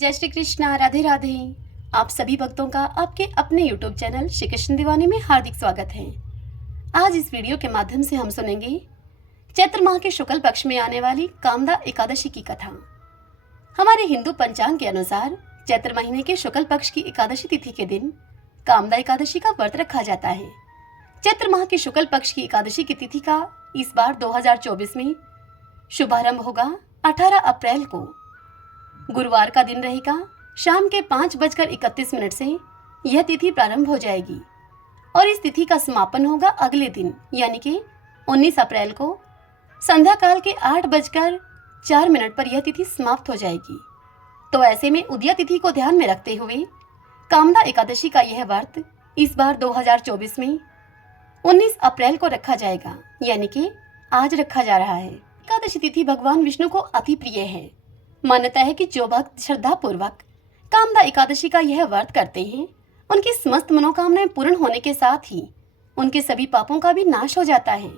जय श्री कृष्णा, राधे राधे। आप सभी भक्तों का आपके अपने YouTube चैनल श्री कृष्ण दीवानी में हार्दिक स्वागत है। आज इस वीडियो के माध्यम से हम सुनेंगे चैत्र माह के शुक्ल पक्ष में आने वाली कामदा एकादशी की कथा। हमारे हिंदू पंचांग के अनुसार चैत्र महीने के शुक्ल पक्ष की एकादशी तिथि के दिन कामदा एकादशी का व्रत रखा जाता है। चैत्र माह के शुक्ल पक्ष की एकादशी की तिथि का इस बार 2024 में शुभारंभ होगा 18 अप्रैल को। गुरुवार का दिन रहेगा। शाम के 5:31 से यह तिथि प्रारंभ हो जाएगी और इस तिथि का समापन होगा अगले दिन यानी कि 19 अप्रैल को संध्या काल के 8:04 पर यह तिथि समाप्त हो जाएगी। तो ऐसे में उदया तिथि को ध्यान में रखते हुए कामदा एकादशी का यह व्रत इस बार 2024 में 19 अप्रैल को रखा जाएगा यानी कि आज रखा जा रहा है। एकादशी तिथि भगवान विष्णु को अति प्रिय है। मान्यता है कि जो भक्त श्रद्धा पूर्वक कामदा एकादशी का यह व्रत करते हैं उनकी समस्त मनोकामनाएं पूर्ण होने के साथ ही उनके सभी पापों का भी नाश हो जाता है।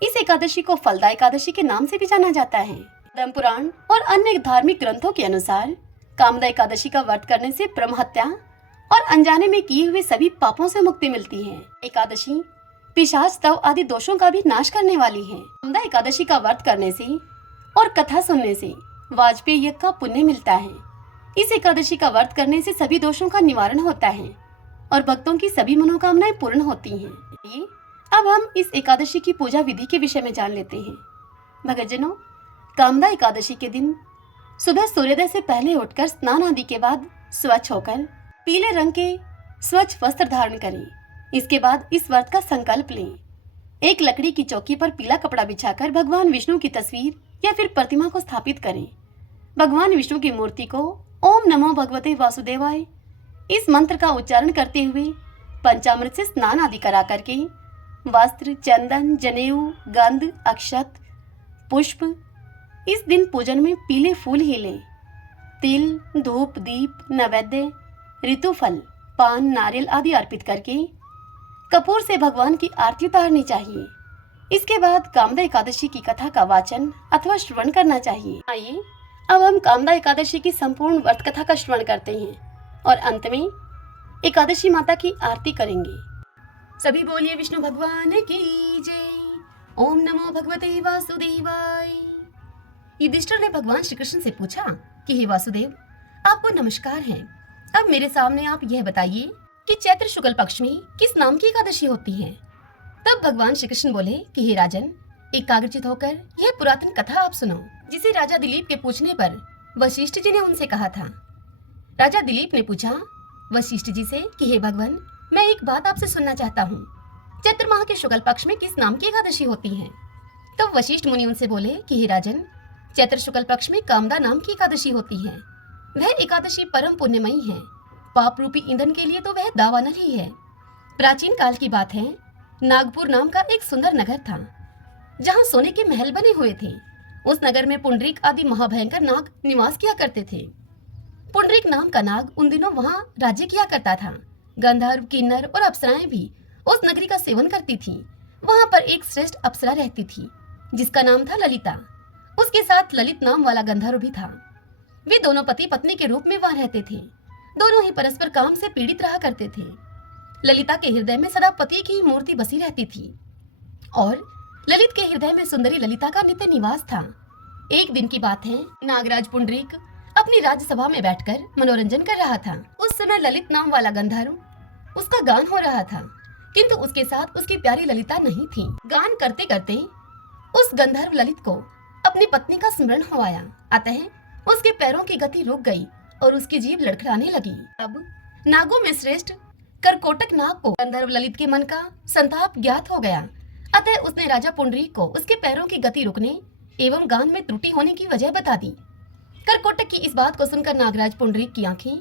इस एकादशी को फलदा एकादशी के नाम से भी जाना जाता है। धर्म पुराण और अन्य धार्मिक ग्रंथों के अनुसार कामदा एकादशी का व्रत करने से ब्रह्म हत्या और अनजाने में किए हुए सभी पापों से मुक्ति मिलती है। एकादशी पिशाच तव आदि दोषों का भी नाश करने वाली है। कामदा एकादशी का व्रत करने से और कथा सुनने से वाजपेयी यज्ञ का पुण्य मिलता है। इस एकादशी का व्रत करने से सभी दोषों का निवारण होता है और भक्तों की सभी मनोकामनाएं पूर्ण होती हैं। अब हम इस एकादशी की पूजा विधि के विषय में जान लेते हैं। भक्तजनों, कामदा एकादशी के दिन सुबह सूर्योदय से पहले उठकर स्नान आदि के बाद स्वच्छ होकर पीले रंग के स्वच्छ वस्त्र धारण करें। इसके बाद इस व्रत का संकल्प लें। एक लकड़ी की चौकी पर पीला कपड़ा बिछाकर भगवान विष्णु की तस्वीर या फिर प्रतिमा को स्थापित करें। भगवान विष्णु की मूर्ति को ओम नमो भगवते वासुदेवाय इस मंत्र का उच्चारण करते हुए पंचामृत से स्नान आदि करा करके वस्त्र, चंदन, जनेऊ, गंध, अक्षत, पुष्प इस दिन पूजन में पीले फूल ही लें। तिल, धूप, दीप, नैवेद्य, ऋतुफल, पान, नारियल आदि अर्पित करके कपूर से भगवान की आरती उतारनी चाहिए। इसके बाद कामदा एकादशी की कथा का वाचन अथवा श्रवण करना चाहिए। आइए अब हम कामदा एकादशी की संपूर्ण व्रत कथा का श्रवण करते हैं और अंत में एकादशी माता की आरती करेंगे। सभी बोलिए विष्णु भगवान की जय। ओम नमो भगवते वासुदेवाय। युधिष्ठिर ने भगवान श्री कृष्ण से पूछा कि हे वासुदेव, आपको नमस्कार है। अब मेरे सामने आप यह बताइए कि चैत्र शुक्ल पक्ष में किस नाम की एकादशी होती है। तब भगवान श्री कृष्ण बोले कि हे राजन, एकाग्रचित होकर यह पुरातन कथा आप सुनो, जिसे राजा दिलीप के पूछने पर वशिष्ठ जी ने उनसे कहा था। राजा दिलीप ने पूछा वशिष्ठ जी से कि हे भगवान, मैं एक बात आपसे सुनना चाहता हूँ। चैत्र माह के शुक्ल पक्ष में किस नाम की एकादशी होती है। तब वशिष्ठ मुनि उनसे बोले कि हे राजन, चैत्र शुक्ल पक्ष में कामदा नाम की एकादशी होती है। वह एकादशी परम पुण्यमयी है। पाप रूपी ईंधन के लिए तो वह दावानल ही है। प्राचीन काल की बात है, नागपुर नाम का एक सुंदर नगर था जहाँ सोने के महल बने हुए थे। उस नगर में पुंडरीक आदि महाभयंकर नाग निवास किया करते थे। पुंडरीक नाम का नाग उन दिनों वहाँ राज्य किया करता था। गंधर्व, किन्नर और अप्सराएं भी उस नगरी का सेवन करती थीं। वहाँ पर एक श्रेष्ठ अप्सरा रहती थी जिसका नाम था ललिता। उसके साथ ललित नाम वाला गंधर्व भी था। वे दोनों पति पत्नी के रूप में वहाँ रहते थे। दोनों ही परस्पर काम से पीड़ित रहा करते थे। ललिता के हृदय में सदा पति की मूर्ति बसी रहती थी और ललित के हृदय में सुंदरी ललिता का नित्य निवास था। एक दिन की बात है, नागराज पुंडरीक अपनी राज्यसभा में बैठकर मनोरंजन कर रहा था। उस समय ललित नाम वाला गंधर्व उसका गान हो रहा था, किंतु उसके साथ उसकी प्यारी ललिता नहीं थी। गान करते करते उस गंधर्व ललित को अपनी पत्नी का स्मरण हो आया। अतः उसके पैरों की गति रुक गई और उसकी जीभ लड़खड़ाने लगी। अब नागों में श्रेष्ठ करकोटक नाग को गंधर्व ललित के मन का संताप ज्ञात हो गया। अतः उसने राजा पुंडरीक को उसके पैरों की गति रुकने एवं गान में त्रुटि होने की वजह बता दी। करकोटक की इस बात को सुनकर नागराज पुंडरीक की आंखें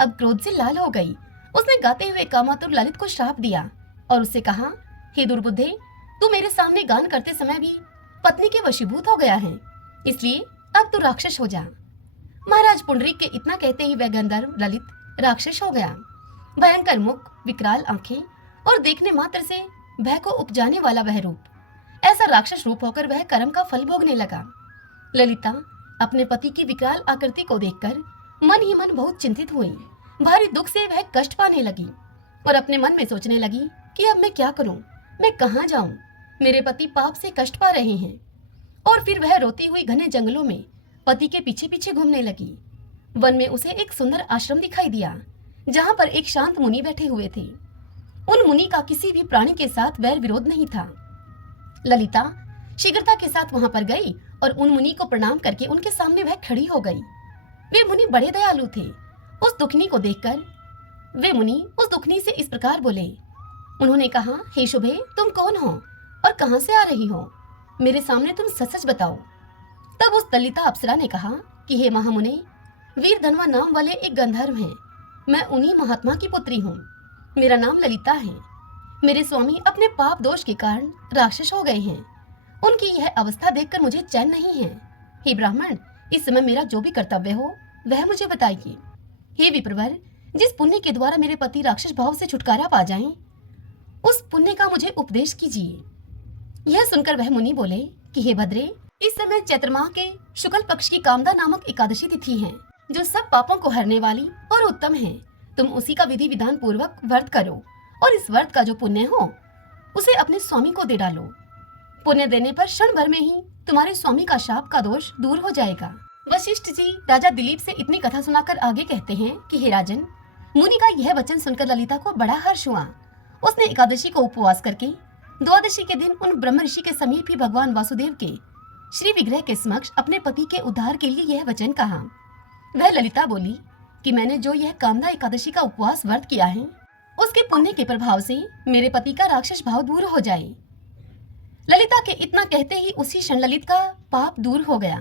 अब क्रोध से लाल हो गई। उसने गाते हुए कामातुर ललित को श्राप दिया और उससे कहा, हे दुर्बुद्धे, तू मेरे सामने गान करते समय भी पत्नी के वशीभूत हो गया है, इसलिए अब तू राक्षस हो जा। महाराज पुंडरीक के इतना कहते ही वह गंधर्व ललित राक्षस हो गया। भयंकर मुख, विकराल आंखें और देखने मात्र से भय को उपजाने वाला वह रूप, ऐसा राक्षस रूप होकर वह कर्म का फल भोगने लगा। ललिता अपने पति की विकराल आकृति को देखकर मन ही मन बहुत चिंतित हुई। भारी दुख से वह कष्ट पाने लगी और अपने मन में सोचने लगी कि अब मैं क्या करूं, मैं कहां जाऊं, मेरे पति पाप से कष्ट पा रहे हैं। और फिर वह रोती हुई घने जंगलों में पति के पीछे पीछे घूमने लगी। वन में उसे एक सुंदर आश्रम दिखाई दिया जहां पर एक शांत मुनि बैठे हुए थे। उन मुनि का किसी भी प्राणी के साथ वैर विरोध नहीं था। ललिता शीघ्रता के साथ वहां पर गई और उन मुनि को प्रणाम करके उनके सामने वह खड़ी हो गई। वे मुनि बड़े दयालु थे। उस दुखनी को देखकर वे मुनि उस दुखनी से इस प्रकार बोले। उन्होंने कहा, हे शुभे, तुम कौन हो और कहां से आ रही हो? मेरे सामने तुम सच सच बताओ। तब उस दलिता अप्सरा ने कहा कि हे महामुने, वीर धनवा नाम वाले एक गंधर्व हैं। मैं उन्हीं महात्मा की पुत्री हूँ। मेरा नाम ललिता है। मेरे स्वामी अपने पाप दोष के कारण राक्षस हो गए हैं। उनकी यह अवस्था देखकर मुझे चैन नहीं है। हे ब्राह्मण, इस समय मेरा जो भी कर्तव्य हो वह मुझे बताइए। हे विप्रवर, जिस पुण्य के द्वारा मेरे पति राक्षस भाव से छुटकारा पा जाएं, उस पुण्य का मुझे उपदेश कीजिए। यह सुनकर वह मुनि बोले कि हे भद्रे, इस समय चैत्र माह के शुक्ल पक्ष की कामदा नामक एकादशी तिथि है, जो सब पापों को हरने वाली और उत्तम है। तुम उसी का विधि विधान पूर्वक व्रत करो और इस व्रत का जो पुण्य हो उसे अपने स्वामी को दे डालो। पुण्य देने पर क्षण भर में ही तुम्हारे स्वामी का शाप का दोष दूर हो जाएगा। वशिष्ठ जी राजा दिलीप से इतनी कथा सुनाकर आगे कहते हैं कि हे राजन, मुनि का यह वचन सुनकर ललिता को बड़ा हर्ष हुआ। उसने एकादशी को उपवास करके द्वादशी के दिन उन ब्रह्म ऋषि के समीप ही भगवान वासुदेव के श्री विग्रह के समक्ष अपने पति के उद्धार के लिए यह वचन कहा। वह ललिता बोली कि मैंने जो यह कामदा एकादशी का उपवास व्रत किया है, उसके पुण्य के प्रभाव से मेरे पति का राक्षस भाव दूर हो जाए। ललिता के इतना कहते ही उसी क्षण ललित का पाप दूर हो गया।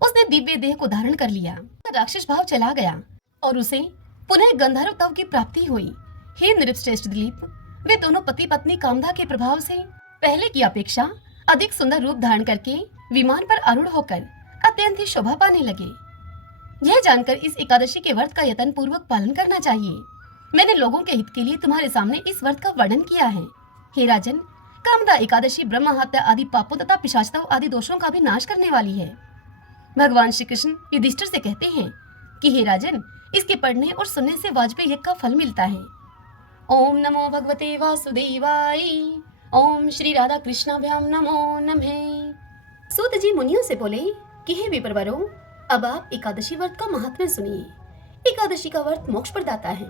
उसने दिव्य देह को धारण कर लिया, राक्षस भाव चला गया और उसे पुनः गंधर्व तव की प्राप्ति हुई। हे नृपश्रेष्ठ दिलीप, वे दोनों पति पत्नी कामदा के प्रभाव से पहले की अपेक्षा अधिक सुंदर रूप धारण करके विमान पर आरूढ़ होकर अत्यंत ही शोभा पाने लगे। यह जानकर इस एकादशी के व्रत का यत्न पूर्वक पालन करना चाहिए। मैंने लोगों के हित के लिए तुम्हारे सामने इस व्रत का वर्णन किया है। हे राजन, कामदा एकादशी ब्रह्म हत्या आदि पापों तथा पिशाचता आदि दोषों का भी नाश करने वाली है। भगवान श्री कृष्ण युधिष्ठिर से कहते हैं कि हे राजन, इसके पढ़ने और सुनने से वाजपेयी यज्ञ का फल मिलता है। ओम नमो भगवते वासुदेवाय। ओम श्री राधा कृष्णाभ्याम नमो नमः। सूत जी मुनियों से बोले कि हे विप्रवरों, अब आप एकादशी व्रत का महात्म्य सुनिए। एकादशी का व्रत मोक्ष प्रदाता है।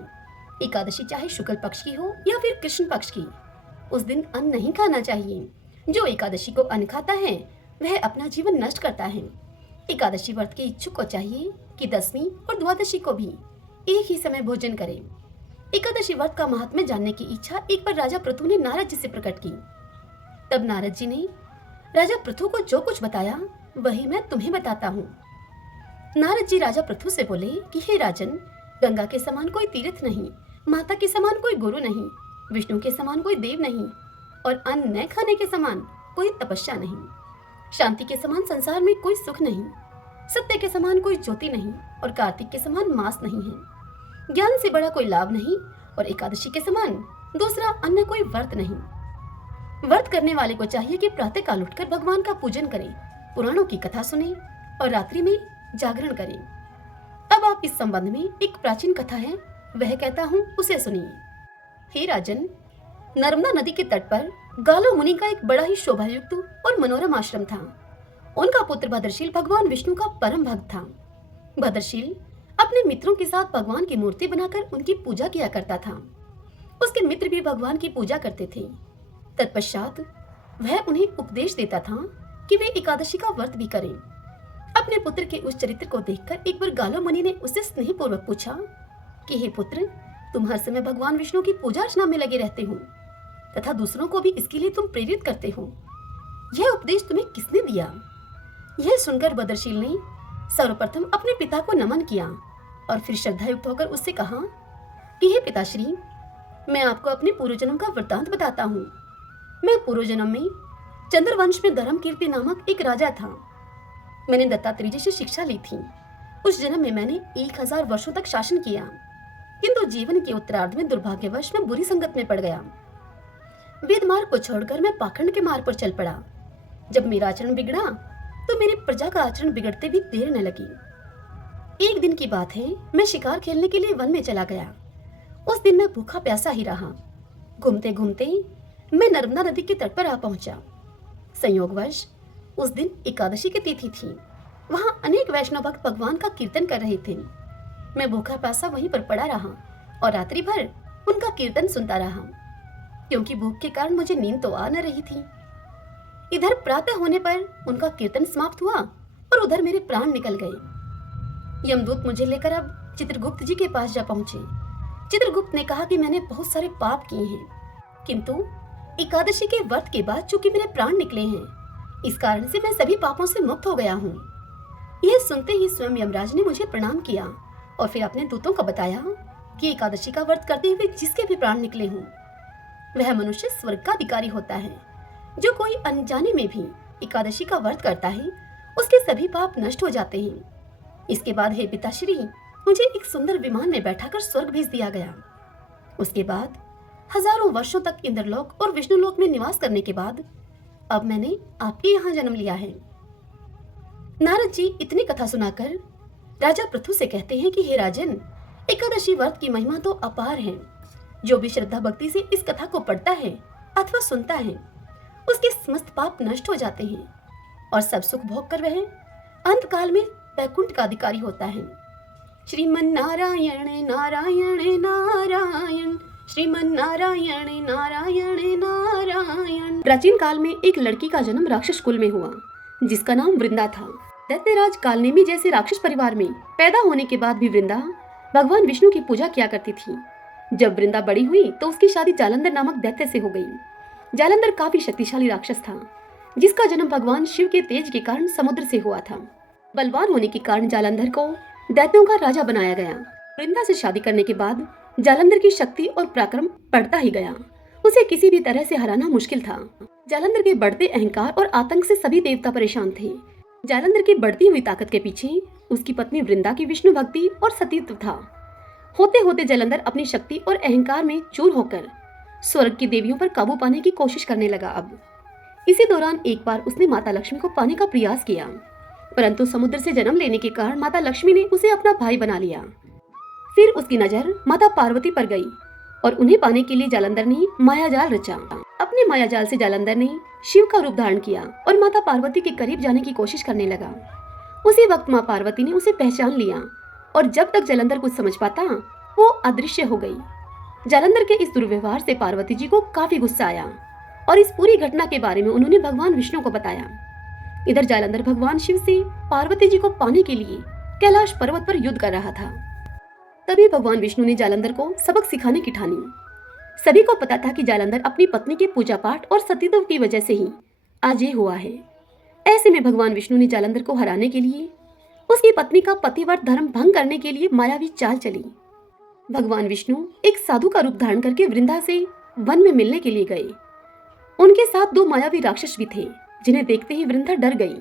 एकादशी चाहे शुक्ल पक्ष की हो या फिर कृष्ण पक्ष की, उस दिन अन्न नहीं खाना चाहिए। जो एकादशी को अन्न खाता है वह अपना जीवन नष्ट करता है। एकादशी व्रत के इच्छुक को चाहिए कि दसवीं और द्वादशी को भी एक ही समय भोजन करें। एकादशी व्रत का महात्म्य जानने की इच्छा एक बार राजा पृथु ने नारद जी से प्रकट की। तब नारद जी ने राजा पृथु को जो कुछ बताया वही मैं तुम्हें बताता हूँ। नारद जी राजा पृथु से बोले कि हे राजन, गंगा के समान कोई तीर्थ नहीं, माता के समान कोई गुरु नहीं, विष्णु के समान कोई देव नहीं और अन्न न खाने के समान कोई तपस्या नहीं। शांति के समान संसार में कोई सुख नहीं, सत्य के समान कोई ज्योति नहीं और कार्तिक के समान मास नहीं है। ज्ञान से बड़ा कोई लाभ नहीं और एकादशी के समान दूसरा अन्य कोई व्रत नहीं। व्रत करने वाले को चाहिए कि प्रातः काल उठकर भगवान का पूजन करें, पुराणों की कथा सुने और रात्रि में जागरण करें। अब आप इस संबंध में एक प्राचीन कथा है, वह कहता हूँ, उसे सुनिए। हे राजन, नर्मदा नदी के तट पर गालो मुनि का एक बड़ा ही शोभायुक्त और मनोरम आश्रम था। उनका पुत्र भद्रशील भगवान विष्णु का परम भक्त था। भद्रशील अपने मित्रों के साथ भगवान की मूर्ति बनाकर उनकी पूजा किया करता था। उसके मित्र भी भगवान की पूजा करते थे। तत्पश्चात वह उन्हें उपदेश देता था कि वे एकादशी का व्रत भी करें। अपने पुत्र के उस चरित्र को देखकर एक बार गालो मुनि ने उससे स्नेहपूर्वक पूछा कि हे पुत्र, तुम हर समय भगवान विष्णु की पूजा अर्चना में लगे रहते हो तथा दूसरों को भी इसके लिए तुम प्रेरित करते हो। यह उपदेश तुम्हें किसने दिया? यह सुनकर भद्रशील ने सर्वप्रथम अपने पिता को नमन किया और फिर श्रद्धायुक्त होकर उससे कहा कि हे पिताश्री, मैं आपको अपने पूर्वजन्म का वृत्तांत बताता हूँ। मैं पूर्वजन्म में चंद्रवंश में धर्म कीर्ति नामक एक राजा था। मैंने दत्तात्रेय जी से शिक्षा ली थी। उस जन्म में मैंने 1000 वर्षों तक शासन किया, किंतु जीवन के उत्तरार्ध में दुर्भाग्यवश मैं बुरी संगत में पड़ गया। वेद मार्ग को छोड़कर मैं पाखंड के मार्ग पर चल पड़ा। जब मेरा आचरण बिगड़ा तो मेरी प्रजा का आचरण बिगड़ते भी देर न लगी। एक दिन की बात है, मैं शिकार खेलने के लिए वन में चला गया। उस दिन मैं भूखा प्यासा ही रहा। घूमते घूमते मैं नर्मदा नदी के तट पर आ पहुंचा। संयोगवश उस दिन एकादशी की तिथि थी। वहां अनेक वैष्णव भक्त भगवान का कीर्तन कर रहे थे। मैं भूखा प्यासा वहीं पर पड़ा रहा और रात्रि भर उनका कीर्तन सुनता रहा, क्योंकि भूख के कारण मुझे नींद तो आ न रही थी। इधर प्रातः होने पर उनका कीर्तन समाप्त हुआ और उधर मेरे प्राण निकल गए। यमदूत मुझे लेकर अब चित्रगुप्त जी के पास जा पहुंचे। चित्रगुप्त ने कहा कि मैंने बहुत सारे पाप किए हैं, किंतु एकादशी के व्रत के बाद चूंकि मेरे प्राण निकले हैं, इस कारण से मैं सभी पापों से मुक्त हो गया हूँ। यह सुनते ही स्वयं यमराज ने मुझे प्रणाम किया और फिर अपने दूतों को बताया कि एकादशी का व्रत करते हुए जिसके भी प्राण निकले हों, वह मनुष्य स्वर्ग का अधिकारी होता है। जो कोई अनजाने में भी एकादशी का व्रत करता है, उसके सभी पाप नष्ट हो जाते हैं। इसके बाद हे पिताश्री, मुझे एक सुंदर विमान में बैठाकर स्वर्ग भेज दिया गया। उसके बाद हजारों वर्षों तक इंद्रलोक और विष्णुलोक में निवास करने के बाद अब मैंने आपके यहाँ जन्म लिया है। नारद जी इतनी कथा सुनाकर राजा पृथु से कहते हैं कि हे राजन, एकादशी व्रत की महिमा तो अपार है। जो भी श्रद्धा भक्ति से इस कथा को पढ़ता है अथवा सुनता है, उसके समस्त पाप नष्ट हो जाते हैं और सब सुख भोग कर वह अंत काल में वैकुंठ का अधिकारी होता है। श्रीमन नारायण नारायण नारायण, श्रीमन नारायण नारायण नारायण। प्राचीन काल में एक लड़की का जन्म राक्षस कुल में हुआ, जिसका नाम वृंदा था। दैत्यराज कालनेमी जैसे राक्षस परिवार में पैदा होने के बाद भी वृंदा भगवान विष्णु की पूजा किया करती थी। जब वृंदा बड़ी हुई तो उसकी शादी जालंधर नामक दैत्य से हो गई। जालंधर काफी शक्तिशाली राक्षस था, जिसका जन्म भगवान शिव के तेज के कारण समुद्र से हुआ था। बलवान होने के कारण जालंधर को दैत्यों का राजा बनाया गया। वृंदा से शादी करने के बाद जालंधर की शक्ति और पराक्रम बढ़ता ही गया। उसे किसी भी तरह से हराना मुश्किल था। जालंधर के बढ़ते अहंकार और आतंक से सभी देवता परेशान थे। जालंधर की बढ़ती हुई ताकत के पीछे उसकी पत्नी वृंदा की विष्णु भक्ति और सतीत्व था। होते होते जालंधर अपनी शक्ति और अहंकार में चूर होकर स्वर्ग की देवियों पर काबू पाने की कोशिश करने लगा। अब इसी दौरान एक बार उसने माता लक्ष्मी को पाने का प्रयास किया, परंतु समुद्र से जन्म लेने के कारण माता लक्ष्मी ने उसे अपना भाई बना लिया। फिर उसकी नजर माता पार्वती पर गई और उन्हें पाने के लिए जालंधर ने मायाजाल रचा। अपने मायाजाल से जालंधर ने शिव का रूप धारण किया और माता पार्वती के करीब जाने की कोशिश करने लगा। उसी वक्त माँ पार्वती ने उसे पहचान लिया और जब तक जालंधर कुछ समझ पाता, वो अदृश्य हो गई। जालंधर के इस दुर्व्यवहार से पार्वती जी को काफी गुस्सा आया और इस पूरी घटना के बारे में उन्होंने भगवान विष्णु को बताया। इधर जालंधर भगवान शिव से पार्वती जी को पाने के लिए कैलाश पर्वत पर युद्ध कर रहा था। तभी भगवान विष्णु ने जालंधर को सबक सिखाने की ठानी। सभी को पता था कि जालंधर अपनी पत्नी के पूजा पाठ और सतीत्व की वजह से ही आज ये हुआ है। ऐसे में भगवान विष्णु ने जालंधर को हराने के लिए उसकी पत्नी का पतिव्रत धर्म भंग करने के लिए मायावी चाल चली। भगवान विष्णु एक साधु का रूप धारण करके वृंदा से वन में मिलने के लिए गए। उनके साथ दो मायावी राक्षस भी थे, जिन्हें देखते ही वृंदा डर गई।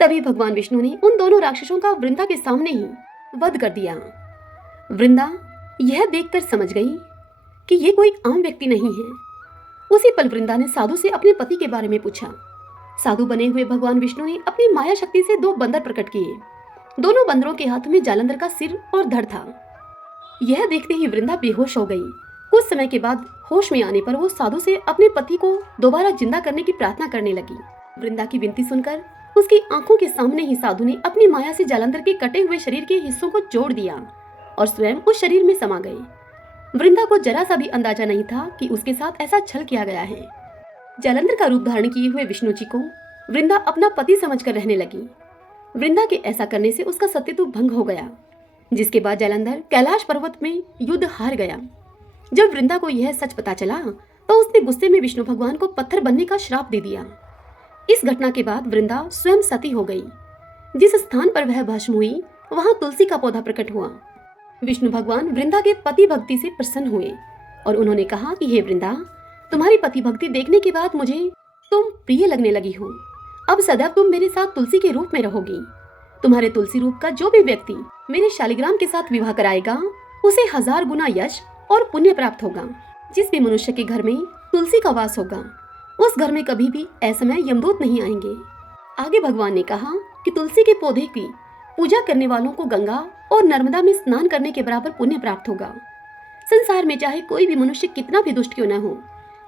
तभी भगवान विष्णु ने उन दोनों राक्षसों का वृंदा के सामने ही वध कर दिया। वृंदा यह देखकर समझ गई कि ये कोई आम व्यक्ति नहीं है। उसी पल वृंदा ने साधु से अपने पति के बारे में पूछा। साधु बने हुए भगवान विष्णु ने अपनी माया शक्ति से दो बंदर प्रकट किए। दोनों बंदरों के हाथ में जालंधर का सिर और धड़ था। यह देखते ही वृंदा बेहोश हो गई। कुछ समय के बाद होश में आने पर वो साधु से अपने पति को दोबारा जिंदा करने की प्रार्थना करने लगी। वृंदा की विनती सुनकर उसकी आंखों के सामने ही साधु ने अपनी माया से जालंधर के कटे हुए शरीर के हिस्सों को जोड़ दिया और स्वयं उस शरीर में समा गए। वृंदा को जरा सा भी अंदाजा नहीं था कि उसके साथ ऐसा छल किया गया है। जालंधर का रूप धारण किए हुए विष्णु जी को वृंदा अपना पति समझकर रहने लगी। वृंदा के ऐसा करने से उसका सतीत्व भंग हो गया, जिसके बाद जालंधर कैलाश पर्वत में युद्ध हार गया। जब वृंदा को यह सच पता चला तो उसने गुस्से में विष्णु भगवान को पत्थर बनने का श्राप दे दिया। इस घटना के बाद वृंदा स्वयं सती हो गई। जिस स्थान पर वह भस्म हुई वहां तुलसी का पौधा प्रकट हुआ। विष्णु भगवान वृंदा के पति भक्ति से प्रसन्न हुए और उन्होंने कहा कि हे वृंदा, तुम्हारी पति भक्ति देखने के बाद मुझे तुम प्रिय लगने लगी हो। अब सदैव तुम मेरे साथ तुलसी के रूप में रहोगी। तुम्हारे तुलसी रूप का जो भी व्यक्ति मेरे शालिग्राम के साथ विवाह कराएगा, उसे 1000 गुना यश और पुण्य प्राप्त होगा। जिस भी मनुष्य के घर में तुलसी का वास होगा, उस घर में कभी भी असमय यमदूत नहीं आएंगे। आगे भगवान ने कहा कि तुलसी के पौधे की पूजा करने वालों को गंगा और नर्मदा में स्नान करने के बराबर पुण्य प्राप्त होगा। संसार में चाहे कोई भी मनुष्य कितना भी दुष्ट क्यों न हो,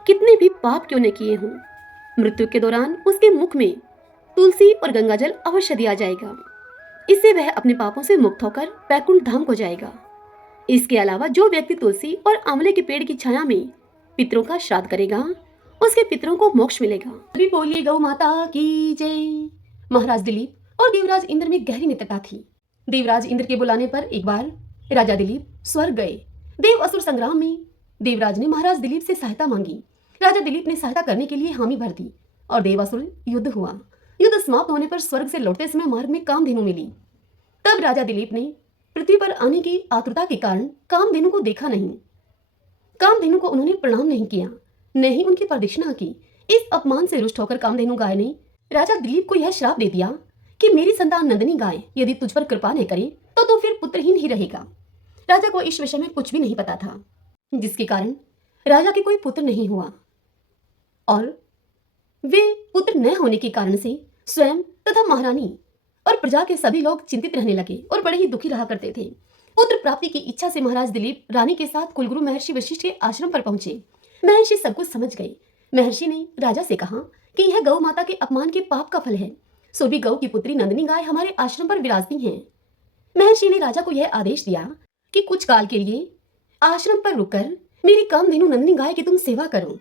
कितने भी पाप क्यों न किए हों, मृत्यु के दौरान उसके मुख में तुलसी और गंगाजल अवश्य दिया जाएगा। इससे वह अपने पापों से मुक्त होकर वैकुंठ धाम को जाएगा। इसके अलावा जो व्यक्ति तुलसी और आंवले के पेड़ की छाया में पितरों का श्राद्ध करेगा, उसके पितरों को मोक्ष मिलेगा। अभी बोलिए गौ माता की जय। महाराज दिलीप और देवराज इंद्र में गहरी मित्रता थी। देवराज इंद्र के बुलाने पर एक बार राजा दिलीप स्वर्ग गए। देव असुर संग्राम में देवराज ने महाराज दिलीप से सहायता मांगी। राजा दिलीप ने सहायता करने के लिए हामी भर दी और देवासुर युद्ध हुआ। युद्ध समाप्त होने पर स्वर्ग से लौटते समय मार्ग में कामधेनु मिली। तब राजा दिलीप ने पृथ्वी पर आने की आतुरता के कारण कामधेनु को देखा नहीं। कामधेनु को उन्होंने प्रणाम नहीं किया, न ही उनकी प्रदक्षिणा की। इस अपमान से रुष्ट होकर कामधेनु गाय ने राजा दिलीप को यह श्राप दे दिया कि मेरी संतान नंदिनी गाय यदि तुझ पर कृपा न करे तो फिर पुत्रहीन ही रहेगा। राजा को इस विषय में कुछ भी नहीं पता था, जिसके कारण राजा के कोई पुत्र नहीं हुआ और वे पुत्र न होने के कारण से स्वयं तथा महारानी और प्रजा के सभी लोग चिंतित रहने लगे और बड़े ही दुखी रहा करते थे। पुत्र प्राप्ति की इच्छा से महाराज दिलीप रानी के साथ कुलगुरु महर्षि वशिष्ठ के आश्रम पर पहुंचे। महर्षि सब कुछ समझ गए। महर्षि ने राजा से कहा कि यह गौ माता के अपमान के पाप का फल है, सो भी गौ की पुत्री नंदिनी गाय हमारे आश्रम पर विराजती हैं। महर्षि ने राजा को यह आदेश दिया कि कुछ काल के लिए आश्रम पर रुककर मेरी कामधेनु नंदिनी गाय की तुम सेवा करो।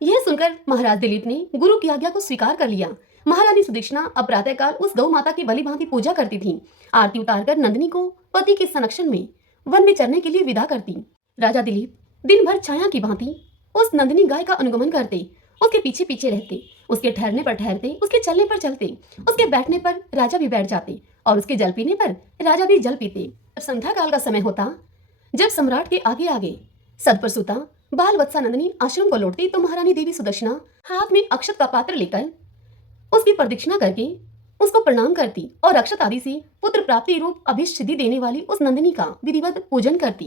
यह सुनकर महाराज दिलीप ने गुरु की आज्ञा को स्वीकार कर लिया। महारानी सुदक्षिणा अब प्रातःकाल उस गौ माता की भली भांति पूजा करती थी। आरती उतारकर नंदिनी को पति के संरक्षण में वन में चरने के लिए विदा करती। राजा दिलीप दिन भर छाया की भांति उस नंदिनी गाय का अनुगमन करते, उसके पीछे पीछे रहते, उसके ठहरने पर ठहरते, उसके चलने पर चलते, उसके बैठने पर राजा भी बैठ जाते और उसके जल पीने पर राजा भी जल पीते। जब संध्या काल का समय होता, जब सम्राट के आगे आगे सद पर सुता बाल वत्सा नंदिनी आश्रम को लौटती, तो महारानी देवी सुदक्षिणा हाथ में अक्षत का पात्र लेकर उसकी प्रदक्षिणा करके उसको प्रणाम करती और अक्षत आदि से पुत्र प्राप्ति रूप अभीष्ट सिद्धि देने वाली उस नंदिनी का विधिवत पूजन करती।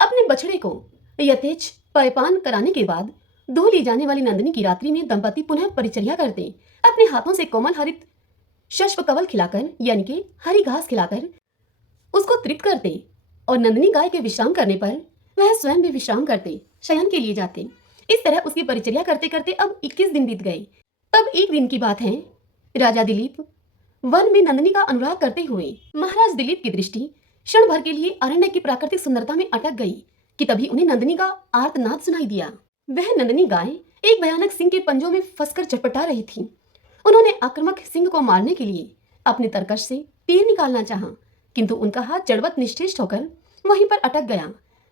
अपने बछड़े को यथेच्छ पयपान कराने के बाद दो ली जाने वाली नंदिनी की रात्रि में दंपति पुनः परिचर्या करते। अपने हाथों से कोमल हरित शष्प कवल खिलाकर यानी कि हरी घास खिलाकर उसको तृप्त करते और नंदिनी गाय के विश्राम करने पर वह स्वयं भी विश्राम करते, शयन के लिए जाते। इस तरह उसकी परिचर्या करते करते अब 21 दिन बीत गए। तब एक दिन की बात है, राजा दिलीप वन में नंदिनी का अनुराग करते हुए महाराज दिलीप की दृष्टि क्षण भर के लिए अरण्य की प्राकृतिक सुंदरता में अटक गई कि तभी उन्हें नंदिनी का आर्तनाद सुनाई दिया। वह नंदिनी गाय एक भयानक सिंह के पंजों में फंसकर चटपटा रही थी। उन्होंने आक्रामक सिंह को मारने के लिए अपने तरकश से तीर निकालना चाहा, किंतु उनका हाथ जड़वत निश्चेष्ट होकर वहीं पर अटक गया।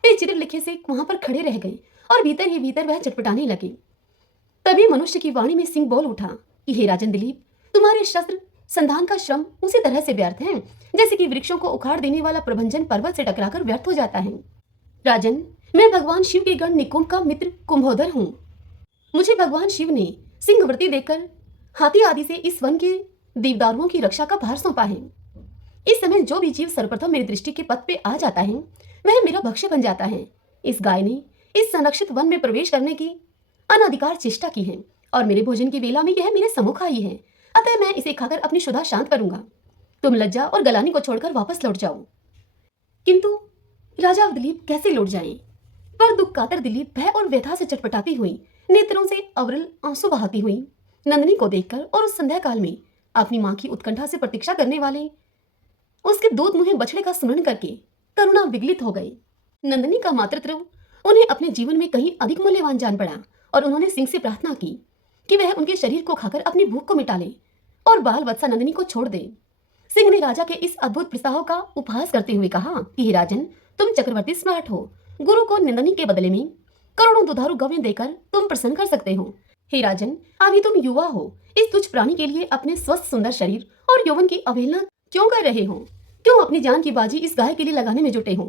वे चिर लिखे से वहां पर खड़े रह गए और भीतर ही भीतर वह चटपटाने लगे। तभी मनुष्य की वाणी में सिंह बोल उठा कि हे राजन दिलीप, तुम्हारे शस्त्र संधान का श्रम उसी तरह से व्यर्थ है जैसे कि वृक्षों को उखाड़ देने वाला प्रभंजन पर्वत से टकराकर व्यर्थ हो जाता है। राजन, मैं भगवान शिव के गण निकुंभ का मित्र कुंभोदर हूँ। मुझे भगवान शिव ने सिंहवृत्ति देकर हाथी आदि से इस वन के देवदारुओं की रक्षा का भार सौंपा है। इस समय जो भी जीव सर्वप्रथम मेरी दृष्टि के पथ पे आ जाता है वह मेरा भक्ष्य बन जाता है। इस गाय ने इस संरक्षित वन में प्रवेश करने की अनाधिकार चेष्टा की है और मेरे भोजन की वेला में यह मेरे सम्मुख आई है, अतः मैं इसे खाकर अपनी क्षुधा शांत करूंगा। तुम लज्जा और गलानी को छोड़कर वापस लौट जाओ। किंतु राजा दिलीप कैसे लौट जाएं? पर दुख कातर दिलीप भय और व्यथा से चटपटाती हुई, नेत्रों से अविरल आंसू बहाती हुई नंदिनी को देखकर और उस संध्या काल में अपनी मां की उत्कंठा से प्रतीक्षा करने वाले उसके दूध मुहे बछड़े का स्मरण करके करुणा विगलित हो गई। नंदिनी का मातृत्व उन्हें अपने जीवन में कहीं अधिक मूल्यवान जान पड़ा और उन्होंने सिंह से प्रार्थना की कि वह उनके शरीर को खाकर अपनी भूख को मिटा ले और बाल वत्सा नंदिनी को छोड़ दे। सिंह ने राजा के इस अद्भुत प्रस्ताव का उपहास करते हुए कहा कि हे राजन, तुम चक्रवर्ती सम्राट हो, गुरु को नंदिनी के बदले में करोड़ों दुधारू गवें देकर तुम प्रसन्न कर सकते हो। हे राजन, अभी तुम युवा हो, इस तुच्छ प्राणी के लिए अपने स्वस्थ सुंदर शरीर और यौवन की अवहेलना क्यों कर रहे हो? क्यों अपनी जान की बाजी इस गाय के लिए लगाने में जुटे हो?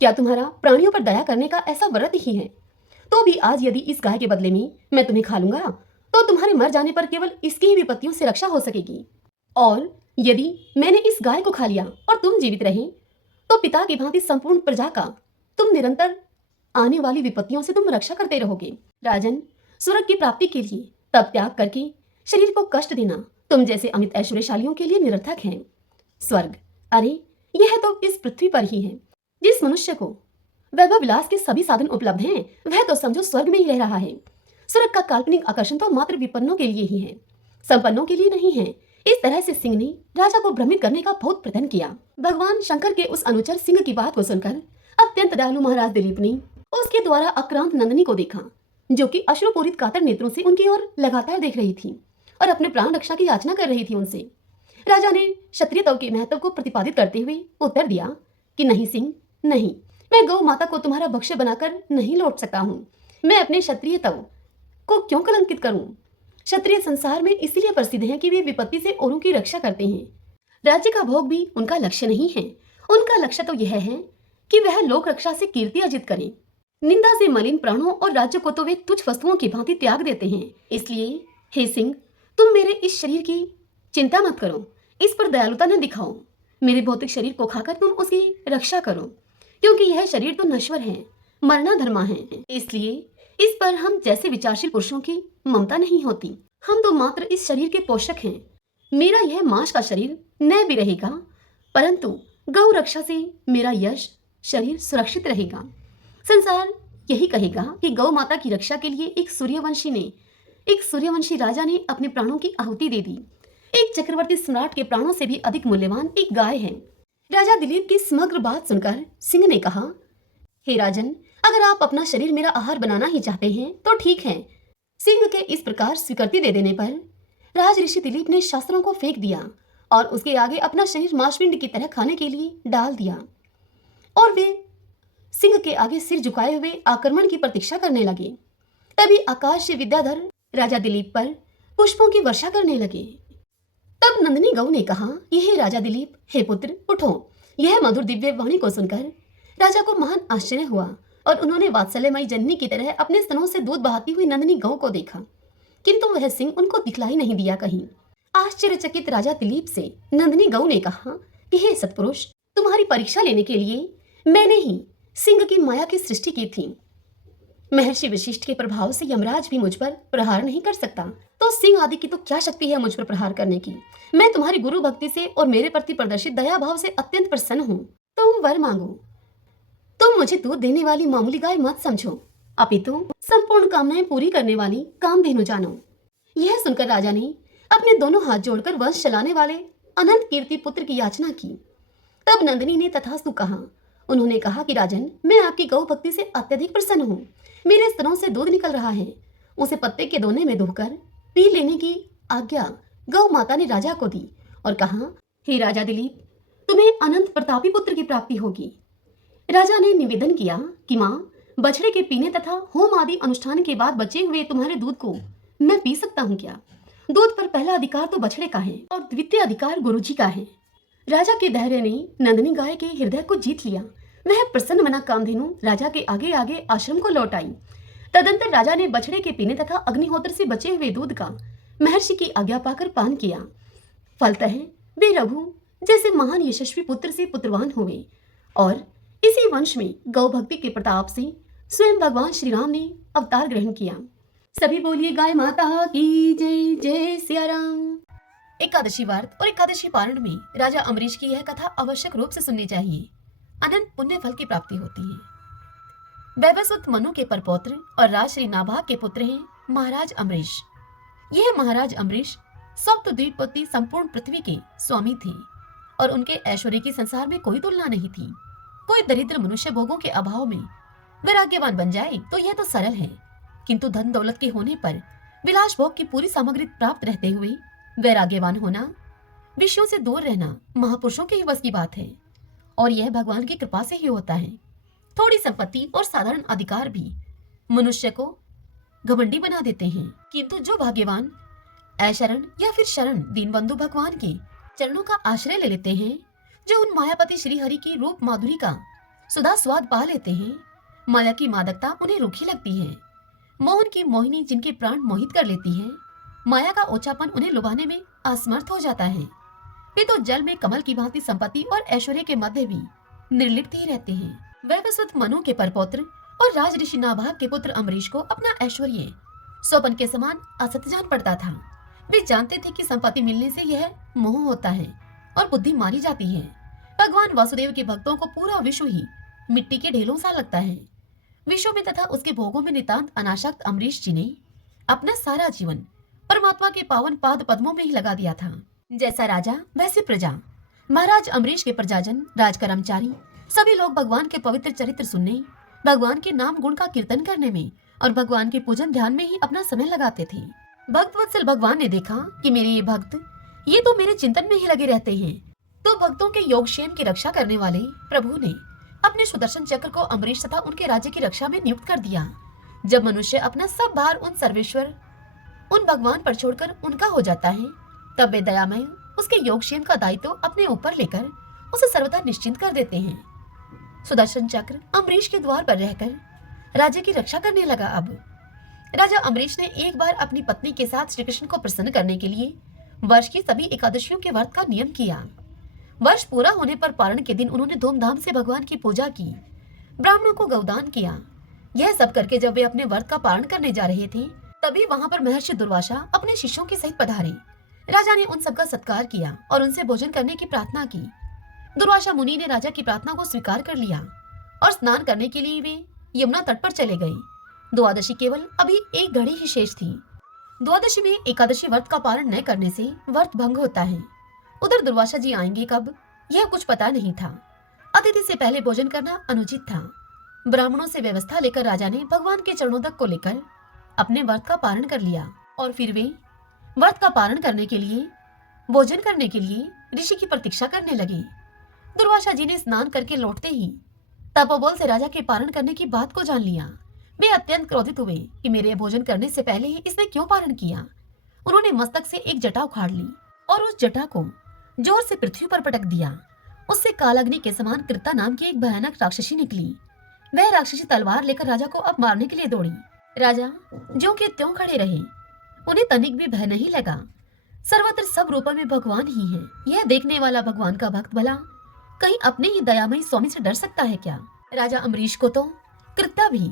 क्या तुम्हारा प्राणियों पर दया करने का ऐसा व्रत ही है? तो भी आज यदि इस गाय के बदले में मैं तुम्हें खा लूंगा तो तुम्हारे मर जाने पर केवल इसकी ही विपत्तियों से रक्षा हो सकेगी, और यदि मैंने इस गाय को खा लिया और तुम जीवित रहे तो पिता की भांति संपूर्ण प्रजा का तुम निरंतर आने वाली विपत्तियों से तुम रक्षा करते रहोगे। राजन, स्वर्ग की प्राप्ति के लिए तप त्याग करके शरीर को कष्ट देना तुम जैसे अमित ऐश्वर्यशालियों के लिए निरर्थक है। स्वर्ग, अरे यह तो इस पृथ्वी पर ही है। जिस मनुष्य को वैभव विलास के सभी साधन उपलब्ध हैं, वह तो समझो स्वर्ग में ही रह रहा है। स्वर्ग का काल्पनिक आकर्षण तो मात्र विपन्नों के लिए ही है, संपन्नों के लिए नहीं है। इस तरह से सिंह ने राजा को भ्रमित करने का बहुत प्रयत्न किया। भगवान शंकर के उस अनुचर सिंह की बात को सुनकर अत्यंत दयालु महाराज दिलीप ने उसके द्वारा आक्रांत नंदिनी को देखा, जो कि अश्रुपूरित कातर नेत्रों से उनकी ओर लगातार देख रही थी और अपने प्राण रक्षा की याचना कर रही थी उनसे। राजा ने क्षत्रियत्व के महत्व को प्रतिपादित करते हुए उत्तर दिया कि नहीं सिंह, नहीं, मैं गौ माता को तुम्हारा भक्ष्य बनाकर नहीं लौट सकता हूँ। मैं अपने क्षत्रियत्व को क्यों कलंकित करूं? क्षत्रिय संसार में इसीलिए प्रसिद्ध हैं कि वे विपत्ति से औरों की रक्षा करते हैं। राज्य का भोग भी उनका लक्ष्य नहीं है। उनका लक्ष्य तो यह है कि वह लोक रक्षा से कीर्ति अर्जित करें। निंदा से मलिन प्राणों और राज्य को तो वे तुच्छ वस्तुओं की भांति त्याग देते हैं। इसलिए हे सिंह, तुम मेरे इस शरीर की चिंता मत करो, इस पर दयालुता न दिखाओ। मेरे भौतिक शरीर को खाकर तुम उसकी रक्षा करो, क्योंकि यह शरीर तो नश्वर है, मरना धर्मा है। इसलिए इस पर हम जैसे विचारशील पुरुषों की ममता नहीं होती। हम तो मात्र इस शरीर के पोषक हैं। मेरा यह मांस का शरीर न भी रहेगा, परंतु गौ रक्षा से मेरा यश शरीर सुरक्षित रहेगा। संसार यही कहेगा कि गौ माता की रक्षा के लिए एक सूर्यवंशी राजा ने अपने प्राणों की आहुति दे दी। एक चक्रवर्ती सम्राट के प्राणों से भी अधिक मूल्यवान एक गाय है। राजा दिलीप की समग्र बात सुनकर सिंह ने कहा, हे राजन, अगर आप अपना शरीर मेरा आहार बनाना ही चाहते हैं तो ठीक है। सिंह के इस प्रकार स्वीकृति दे देने पर राज ऋषि दिलीप ने शास्त्रों को फेंक दिया और उसके आगे अपना शरीर मांसपिंड की तरह खाने के लिए डाल दिया और वे सिंह के आगे सिर झुकाए हुए आक्रमण की प्रतीक्षा करने लगे। तभी आकाश से विद्याधर राजा दिलीप पर पुष्पों की वर्षा करने लगे। तब नंदिनी गौ ने कहा, हे राजा दिलीप, हे पुत्र, उठो। यह मधुर दिव्य वाणी को सुनकर राजा को महान आश्चर्य हुआ और उन्होंने वात्सल्यमयी जननी की तरह अपने स्तनों से दूध बहाती हुई नंदिनी गौ को देखा, किंतु वह सिंह उनको दिखलाई नहीं दिया कहीं। आश्चर्यचकित राजा दिलीप से नंदिनी गौ ने कहा कि हे सत्पुरुष, तुम्हारी परीक्षा लेने के लिए मैंने ही सिंह की माया की सृष्टि की थी। महर्षि वशिष्ठ के प्रभाव से यमराज भी मुझ पर प्रहार नहीं कर सकता, तो सिंह आदि की तो क्या शक्ति है मुझ पर प्रहार करने की। मैं तुम्हारी गुरु भक्ति से और मेरे प्रति प्रदर्शित दया भाव से अत्यंत प्रसन्न हूँ। तुम वर मांगो। तुम मुझे दूध देने वाली मामूली गाय मत समझो, अपितु संपूर्ण कामनाएं पूरी करने वाली कामधेनु जानो। यह सुनकर राजा ने अपने दोनों हाथ जोड़कर वंश चलाने वाले अनंत कीर्ति पुत्र की याचना की। तब नंदिनी ने तथास्तु कहा। उन्होंने कहा कि राजन, मैं आपकी गौ भक्ति से अत्यधिक प्रसन्न हूँ। मेरे स्तनों से दूध निकल रहा है, उसे पत्ते के दोने में धोकर पी लेने की आज्ञा गौ माता ने राजा को दी और कहा, हे राजा दिलीप, तुम्हें अनंत प्रतापी पुत्र की प्राप्ति होगी। राजा ने निवेदन किया कि माँ, बछड़े के पीने तथा होम आदि अनुष्ठान के बाद बचे हुए तुम्हारे दूध को मैं पी सकता हूँ क्या? दूध पर पहला अधिकार तो बछड़े का है और द्वितीय अधिकार गुरुजी का है। राजा के धैर्य ने नंदिनी गाय के हृदय को जीत लिया। वह प्रसन्न मना कामधेनु राजा के आगे आगे आश्रम को लौट आई। तदंतर राजा ने बछड़े के पीने तथा अग्निहोत्र से बचे हुए दूध का महर्षि की आज्ञा पाकर पान किया। फलतः वे रघु जैसे महान यशस्वी पुत्र से पुत्रवान हुए और इसी वंश में गौ भक्ति के प्रताप से स्वयं भगवान श्री राम ने अवतार ग्रहण किया। सभी बोलिए गाय माता की जय। जय सिया राम। एकादशी व्रत और एकादशी पारण में राजा अम्बरीश की यह कथा आवश्यक रूप से सुननी चाहिए। अनंत पुण्य फल की प्राप्ति होती है। वैवस्वत मनु के परपौत्र और राज श्री नाभाग के पुत्र हैं महाराज अम्बरीश। यह महाराज अम्बरीश सप्त द्वीपवती संपूर्ण पृथ्वी के स्वामी थे और उनके ऐश्वर्य की संसार में कोई तुलना नहीं थी। कोई दरिद्र मनुष्य भोगों के अभाव में वैराग्यवान बन जाए तो यह तो सरल है, किंतु धन दौलत के होने पर विलास भोग की पूरी सामग्री प्राप्त रहते हुए वैराग्यवान होना, विषयों से दूर रहना महापुरुषों के ही बस की बात है और यह भगवान की कृपा से ही होता है। थोड़ी संपत्ति और साधारण अधिकार भी मनुष्य को घमंडी बना देते हैं, किंतु जो भाग्यवान ऐशरण या फिर शरण दीनबंधु भगवान के चरणों का आश्रय ले लेते हैं, जो उन मायापति श्री हरि की रूप माधुरी का सुधा स्वाद पा लेते हैं, माया की मादकता उन्हें रूखी लगती है, मोहन की मोहिनी जिनके प्राण मोहित कर लेती है, माया का ओछापन उन्हें लुभाने में असमर्थ हो जाता है। वे तो जल में कमल की भांति संपत्ति और ऐश्वर्य के मध्य भी निर्लिप्त ही रहते हैं। वैवस्वत मनु के परपौत्र और राज ऋषि नाभाग के पुत्र अम्बरीश को अपना ऐश्वर्य स्वप्न के समान असत्य जान पड़ता था। वे जानते थे कि संपत्ति मिलने से यह मोह होता है और बुद्धि मारी जाती है। भगवान वासुदेव के भक्तों को पूरा विश्व ही मिट्टी के ढेलों सा लगता है। विश्व में तथा उसके भोगों में नितांत अनासक्त अम्बरीश जी ने अपना सारा जीवन परमात्मा के पावन पाद पद्मों में ही लगा दिया था। जैसा राजा वैसे प्रजा। महाराज अम्बरीश के प्रजाजन, राज कर्मचारी सभी लोग भगवान के पवित्र चरित्र सुनने, भगवान के नाम गुण का कीर्तन करने में और भगवान के पूजन ध्यान में ही अपना समय लगाते थे। भक्त वत्सल भगवान ने देखा कि मेरे ये भक्त ये तो मेरे चिंतन में ही लगे रहते हैं, तो भक्तों के योगक्षेम की रक्षा करने वाले प्रभु ने अपने सुदर्शन चक्र को अम्बरीश तथा उनके राज्य की रक्षा में नियुक्त कर दिया। जब मनुष्य अपना सब भार उन सर्वेश्वर उन भगवान पर छोड़कर उनका हो जाता है, तब वे दयामय उसके योगक्षेम का दायित्व अपने ऊपर लेकर उसे सर्वदा निश्चिंत कर देते हैं। सुदर्शन चक्र अम्बरीश के द्वार पर रहकर राज्य की रक्षा करने लगा। अब राजा अम्बरीश ने एक बार अपनी पत्नी के साथ श्री कृष्ण को प्रसन्न करने के लिए वर्ष की सभी एकादशियों के व्रत का नियम किया। वर्ष पूरा होने पर पारण के दिन उन्होंने धूमधाम से भगवान की पूजा की, ब्राह्मणों को गौदान किया। यह सब करके जब वे अपने व्रत का पारण करने जा रहे थे, तभी वहां पर महर्षि दुर्वासा अपने शिष्यों के सहित पधारे। राजा ने उन सबका सत्कार किया और उनसे भोजन करने की प्रार्थना की। दुर्वासा मुनि ने राजा की प्रार्थना को स्वीकार कर लिया और स्नान करने के लिए वे यमुना तट पर चले गए। द्वादशी केवल अभी एक घड़ी ही शेष थी। द्वादशी में एकादशी व्रत का पारण न करने से व्रत भंग होता है। उधर दुर्वासा जी आएंगे कब, यह कुछ पता नहीं था। अतिथि से पहले भोजन करना अनुचित था। ब्राह्मणों से व्यवस्था लेकर राजा ने भगवान के चरणोदक को लेकर अपने व्रत का पारण कर लिया और फिर वे व्रत का पारण करने के लिए, भोजन करने के लिए ऋषि की प्रतीक्षा करने लगे। दुर्वासा जी ने स्नान करके लौटते ही तपोबल से राजा के पारण करने की बात को जान लिया। वे अत्यंत क्रोधित हुए कि मेरे भोजन करने से पहले ही इसने क्यों पारण किया। उन्होंने मस्तक से एक जटा उखाड़ ली और उस जटा को जोर से पृथ्वी पर पटक दिया। उससे कालाग्नि के समान कृता नाम की एक भयानक राक्षसी निकली। वह राक्षसी तलवार लेकर राजा को अब मारने के लिए दौड़ी। राजा ज्यों के त्यों खड़े रहे, उन्हें तनिक भी भय नहीं लगा। सर्वत्र सब रूपों में भगवान ही है। यह देखने वाला भगवान का भक्त भला कहीं अपने ही दयामयी स्वामी से डर सकता है क्या। राजा अम्बरीश को तो कृत्या भी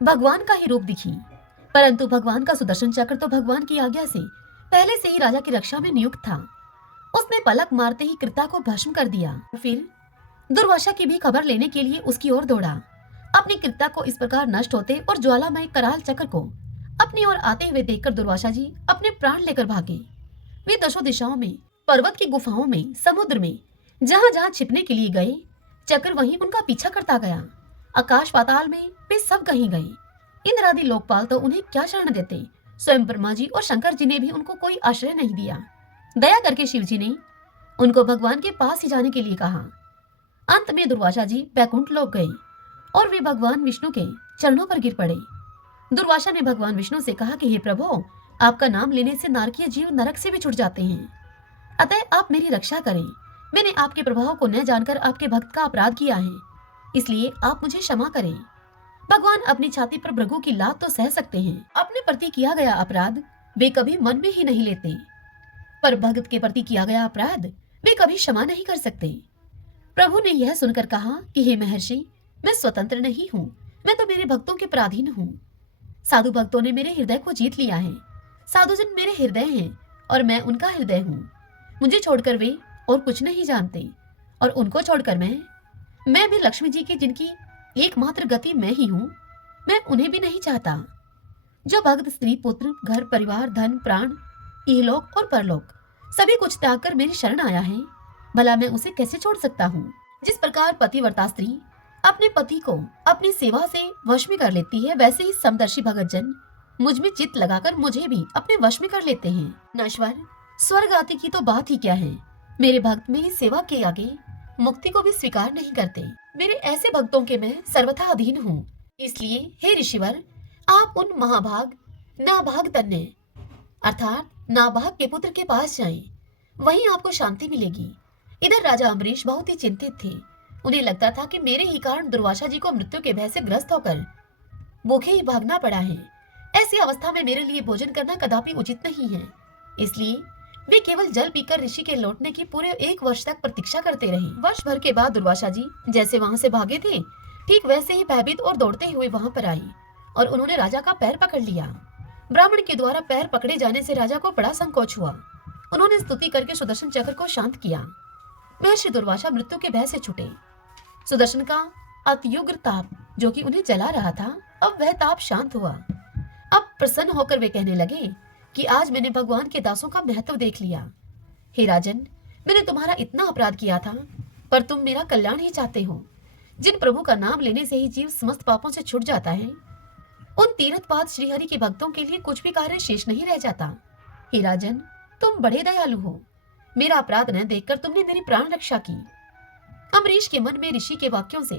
भगवान का ही रूप दिखी, परंतु भगवान का सुदर्शन चक्र तो भगवान की आज्ञा से पहले से ही राजा की रक्षा में नियुक्त था। उसने पलक मारते ही कृत्या को भस्म कर दिया। फिर दुर्वासा की भी खबर लेने के लिए उसकी ओर दौड़ा। अपनी कृत्या को इस प्रकार नष्ट होते और ज्वालामय कराल चक्र को अपनी ओर आते हुए देखकर दुर्वासा जी अपने प्राण लेकर भागे। वे दशों दिशाओं में, पर्वत की गुफाओं में, समुद्र में, जहां जहां छिपने के लिए गए, चक्र वहीं उनका पीछा करता गया। आकाश पाताल में वे सब कहीं गए। इंद्र आदि लोकपाल तो उन्हें क्या शरण देते। स्वयं ब्रह्मा जी और शंकर जी ने भी उनको कोई आश्रय नहीं दिया। दया करके शिव जी ने उनको भगवान के पास ही जाने के लिए कहा। अंत में दुर्वासा जी बैकुंठ लोक गए और वे भगवान विष्णु के चरणों पर गिर पड़े। दुर्वासा ने भगवान विष्णु से कहा कि हे प्रभु, आपका नाम लेने से नारकीय जीव नरक से भी छूट जाते हैं, अतः आप मेरी रक्षा करें। मैंने आपके प्रभाव को न जानकर आपके भक्त का अपराध किया है, इसलिए आप मुझे क्षमा करें। भगवान अपनी छाती पर भृगु की लात तो सह सकते हैं, अपने प्रति किया गया अपराध वे कभी मन में ही नहीं लेते, पर भक्त के प्रति किया गया अपराध वे कभी क्षमा नहीं कर सकते। प्रभु ने यह सुनकर कहा कि हे महर्षि, मैं स्वतंत्र नहीं हूँ, मैं तो मेरे भक्तों के पराधीन हूँ। साधु भक्तों ने मेरे हृदय को जीत लिया है। साधुजन मेरे हृदय हैं और मैं उनका हृदय हूँ। मुझे छोड़कर वे और कुछ नहीं जानते, और उनको छोड़कर मैं भी लक्ष्मी जी की जिनकी एकमात्र गति मैं ही हूँ, मैं उन्हें भी नहीं चाहता। जो भक्त स्त्री, पुत्र, घर परिवार, धन, प्राण, इहलोक और परलोक सभी कुछ त्याग कर मेरी शरण आया है, भला मैं उसे कैसे छोड़ सकता हूँ। जिस प्रकार पतिव्रता स्त्री अपने पति को अपनी सेवा से वश में कर लेती है, वैसे ही समदर्शी भगत जन मुझ में चित्त लगाकर मुझे भी अपने वश में कर लेते हैं। नश्वर स्वर्ग आदि की तो बात ही क्या है, मेरे भक्त मेरी सेवा के आगे मुक्ति को भी स्वीकार नहीं करते। मेरे ऐसे भक्तों के मैं सर्वथा अधीन हूँ। इसलिए हे ऋषिवर, आप उन महाभाग नाभाग तन्य अर्थात नाभाग के पुत्र के पास जाएं, वहीं आपको शांति मिलेगी। इधर राजा अम्बरीश बहुत ही चिंतित थे। उन्हें लगता था कि मेरे ही कारण दुर्वासा जी को मृत्यु के भय से ग्रस्त होकर भूखे ही भागना पड़ा है। ऐसी अवस्था में मेरे लिए भोजन करना कदापि उचित नहीं है। इसलिए वे केवल जल पीकर ऋषि के लौटने की पूरे 1 वर्ष तक प्रतीक्षा करते रहे। वर्ष भर के बाद दुर्वासा जी जैसे वहां से भागे थे, ठीक वैसे ही भयभीत और दौड़ते हुए वहां पर आई और उन्होंने राजा का पैर पकड़ लिया। ब्राह्मण के द्वारा पैर पकड़े जाने से राजा को बड़ा संकोच हुआ। उन्होंने स्तुति करके सुदर्शन चक्र को शांत किया। महर्षि दुर्वासा मृत्यु के भय से छूटे। सुदर्शन का अत्युग्र ताप जो कि उन्हें जला रहा था, अब वह ताप शांत हुआ। अब प्रसन्न होकर वे कहने लगे कि आज मैंने भगवान के दासों का महत्व देख लिया। हे राजन, मैंने तुम्हारा इतना अपराध किया था, पर तुम मेरा कल्याण ही चाहते हो। जिन प्रभु का नाम लेने से ही जीव समस्त पापों से छूट जाता है, उन तीर्थपाद श्रीहरि के भक्तों के लिए कुछ भी कार्य शेष नहीं रह जाता। हे राजन, तुम बड़े दयालु हो। मेरा अपराध न देखकर तुमने मेरी प्राण रक्षा की। अम्बरीश के मन में ऋषि के वाक्यों से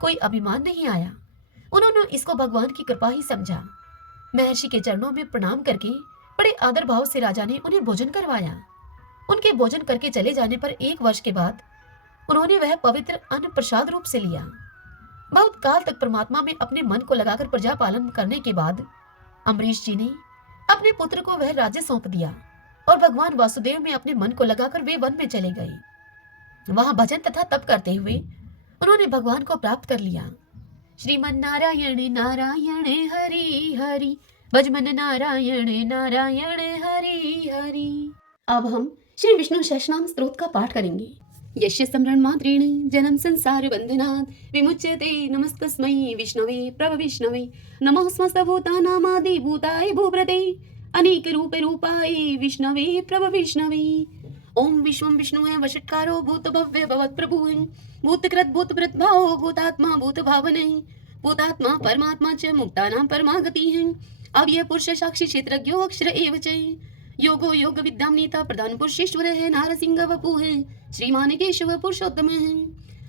कोई अभिमान नहीं आया। उन्होंने इसको भगवान की कृपा ही समझा। महर्षि के चरणों में प्रणाम करके बड़े आदर भाव से राजा ने उन्हें भोजन करवाया। उनके भोजन करके चले जाने पर 1 वर्ष के बाद उन्होंने वह पवित्र अन्न प्रसाद रूप से लिया। बहुत काल तक परमात्मा में अपने मन को लगाकर प्रजा पालन करने के बाद अम्बरीश जी ने अपने पुत्र को वह राज्य सौंप दिया और भगवान वासुदेव में अपने मन को लगाकर वे वन में चले गए। वहां भजन तथा तप करते हुए उन्होंने भगवान को प्राप्त कर लिया। श्रीमन नारायण नारायण हरि हरि, भजमन नारायण नारायण हरि हरि। अब हम श्री विष्णु सहस्रनाम स्तोत्र का पाठ करेंगे। यस्य स्मरण मात्रेण जन्म संसार बंधनात् विमुच्यते, नमस्तस्मै विष्णवे प्रभविष्णवे। नमः समस्त भूतानामादि भूताय भूभृते, अनेक रूपे रूपाय विष्णवे प्रभविष्णवे। ओम विश्वं विष्णुः वषट्कारो भूत भव्य भवत् प्रभुः, भूतकृत भूतभृत भावो भूतात्मा भूत भावने, भूतात्मा परमात्मा च मुक्तानां परमागतिः। अव्यय पुरुष साक्षी क्षेत्रज्ञो अक्षर एव च, योगो योग विद्यां नीता प्रधान पुरुषेश्वर है, नारसिंह वपु है, श्रीमान केशव पुरुषोत्तम है।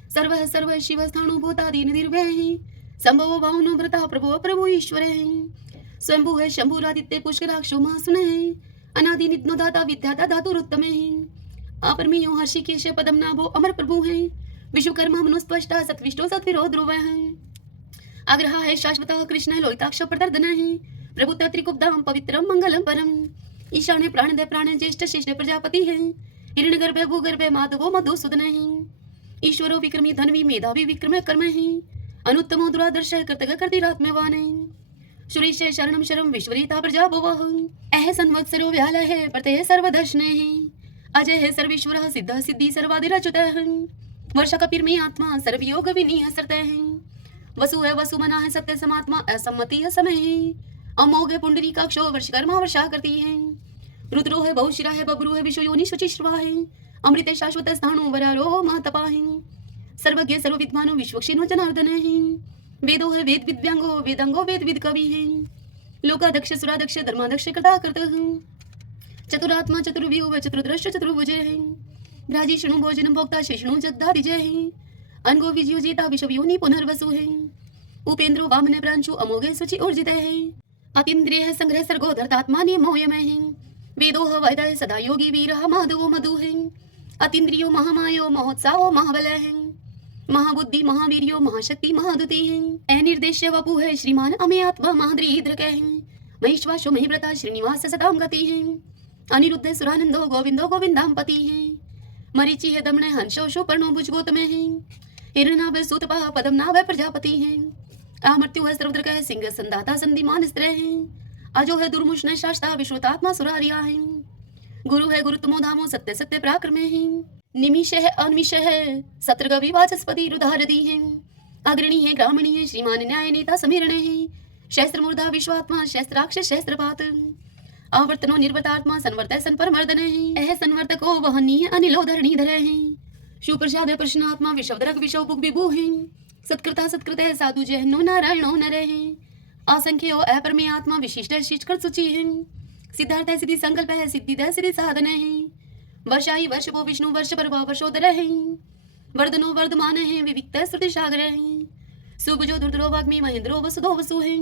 सर्व सर्व शिव स्थाणु भूतादि निर्भय है, संभव भावनो भ्रता प्रभु प्रभु ईश्वर है। स्वयंभू है शंभुरादित्य पुष्कराक्षो महासुन है, अनादि नित्नो दाता विद्याता धातुरुत्तम है। अपरमेयो हर्षिकेश पदम नाभो अमर प्रभु है, विश्वकर्मा मनुस्पष्टा सत्विष्टो सत्विरो ध्रुव है। आग्रह है शाश्वत कृष्ण लोहिताक्ष प्रदर्दन है, प्रभुत त्रिकुब्धाम पवित्रम मंगलम परम। ईशान्य प्राणदय प्राण ज्येष्ठ श्रेष्ठ प्रजापति है, हिरण्यगर्भ भूगर्भ माधवो मधुसूदन है। ईश्वरो विक्रमी धनवी मेधावी विक्रम कर्म है, अनुत्तमो दुरादर्श कर्तव्य कर्तिरात्मवान है। सुरेश शरणम शरम विश्वरीता प्रजा भुवः, अह संवत्सरो व्याल है प्रत्यय सर्वदर्शन है। अजय है सर्वेश्वर सिद्ध सिद्धि सर्वादिरच्युत है, वर्ष कपिर्मे आत्मा सर्वयोग विनीह सरत है। वसु है वसुमना है सत्य समात्मा असम्मति है समय है। अमोघ है पुंडरीकाक्षो वर्षकर्मा वर्षा करती है। रुद्रो है बहुशिरा है बब्रू है विश्व योनि शुचिश्रवा है। अमृत शाश्वत स्थाणु वरारो महतपा है, सर्वज्ञ सर्वविद्वानो विश्वक्षिणो जनार्दन है। वेदो है वेद विद्यांगो वेदांगो वेद विद कवि है, लोकाध्यक्ष सुराध्यक्ष धर्माध्यक्ष कृता करता है। चतुरात्मा चतुर्व्यूह चतुर्दृश्य चतुर्भुज है, भ्राजी शृणु भोजन भोक्ता शेषणु जगदादिजय है। अनगो विजयो जेता विश्व योनि पुनर्वसु है, उपेंद्रो वामन प्रांशु अमोघे सुचि ऊर्जित है। अतीन्द्रिय है संग्रह सर्गो धर्तात्मा नियमोयमय है, वेदो वैदय सदा योगी वीर माधवो मधु है। अतीन्द्रियो महामायो महोत्साहो महाबल है, महाबुद्धि महावीर्यो महाशक्ति महादुति है। अनिर्देश्य वपु है श्रीमान अमे आत्मा महाद्रीद्रक है, महेश्वासो महिव्रता श्रीनिवास सदाम गति है। अनिरुद्ध सुरानंदो गोविंदो गोविंदाम पति है, मरीचि है दमन हंसो शोपर्णो भुजगोतम है। हिरणाभ सूतपा पदम नाभ प्रजापति है, अमृत्यु है सर्वद्रक है सिंह संदाता संधिमान स्त्र है। अजो है दुर्मुष्ण शास्ता विश्वतात्मा सुरारिया है, गुरु है गुरुतमो धामो सत्य सत्य पराक्रम है। निमिष है अनिमिष है सत्रगवि वाचस्पति रुधारदी है, अग्रणी है ग्रामणी है श्रीमान न्याय नेता समीरण है। शस्त्र मूर्धा विश्वात्मा शस्त्राक्ष शस्त्रपात, आवर्तनो निर्वर्तात्मा संवर्तय संपरमर्दन है। अह संवर्तको वहनीय अनिलो धरणीधर है, सुप्रसाद प्रश्नात्मा विश्वदरक विश्व बुक विभु है। सत्कृता सत्कृत है साधु जहनो नारायणो नर है, असंख्यो अपरमे आत्मा विशिष्ट शिष्टकृत सूचि है। सिद्धार्थ है सिद्धि संकल्प है सिद्धिदय सिद्धि साधन है, वर्षाई वर्ष वो विष्णु वर्ष पर वर्षोदर है। वर्धनो वर्धमान है विविक्त श्रुति सागर है, सुभुजो दुर्धरो वाग्मी महेंद्रो वसुधो वसु है।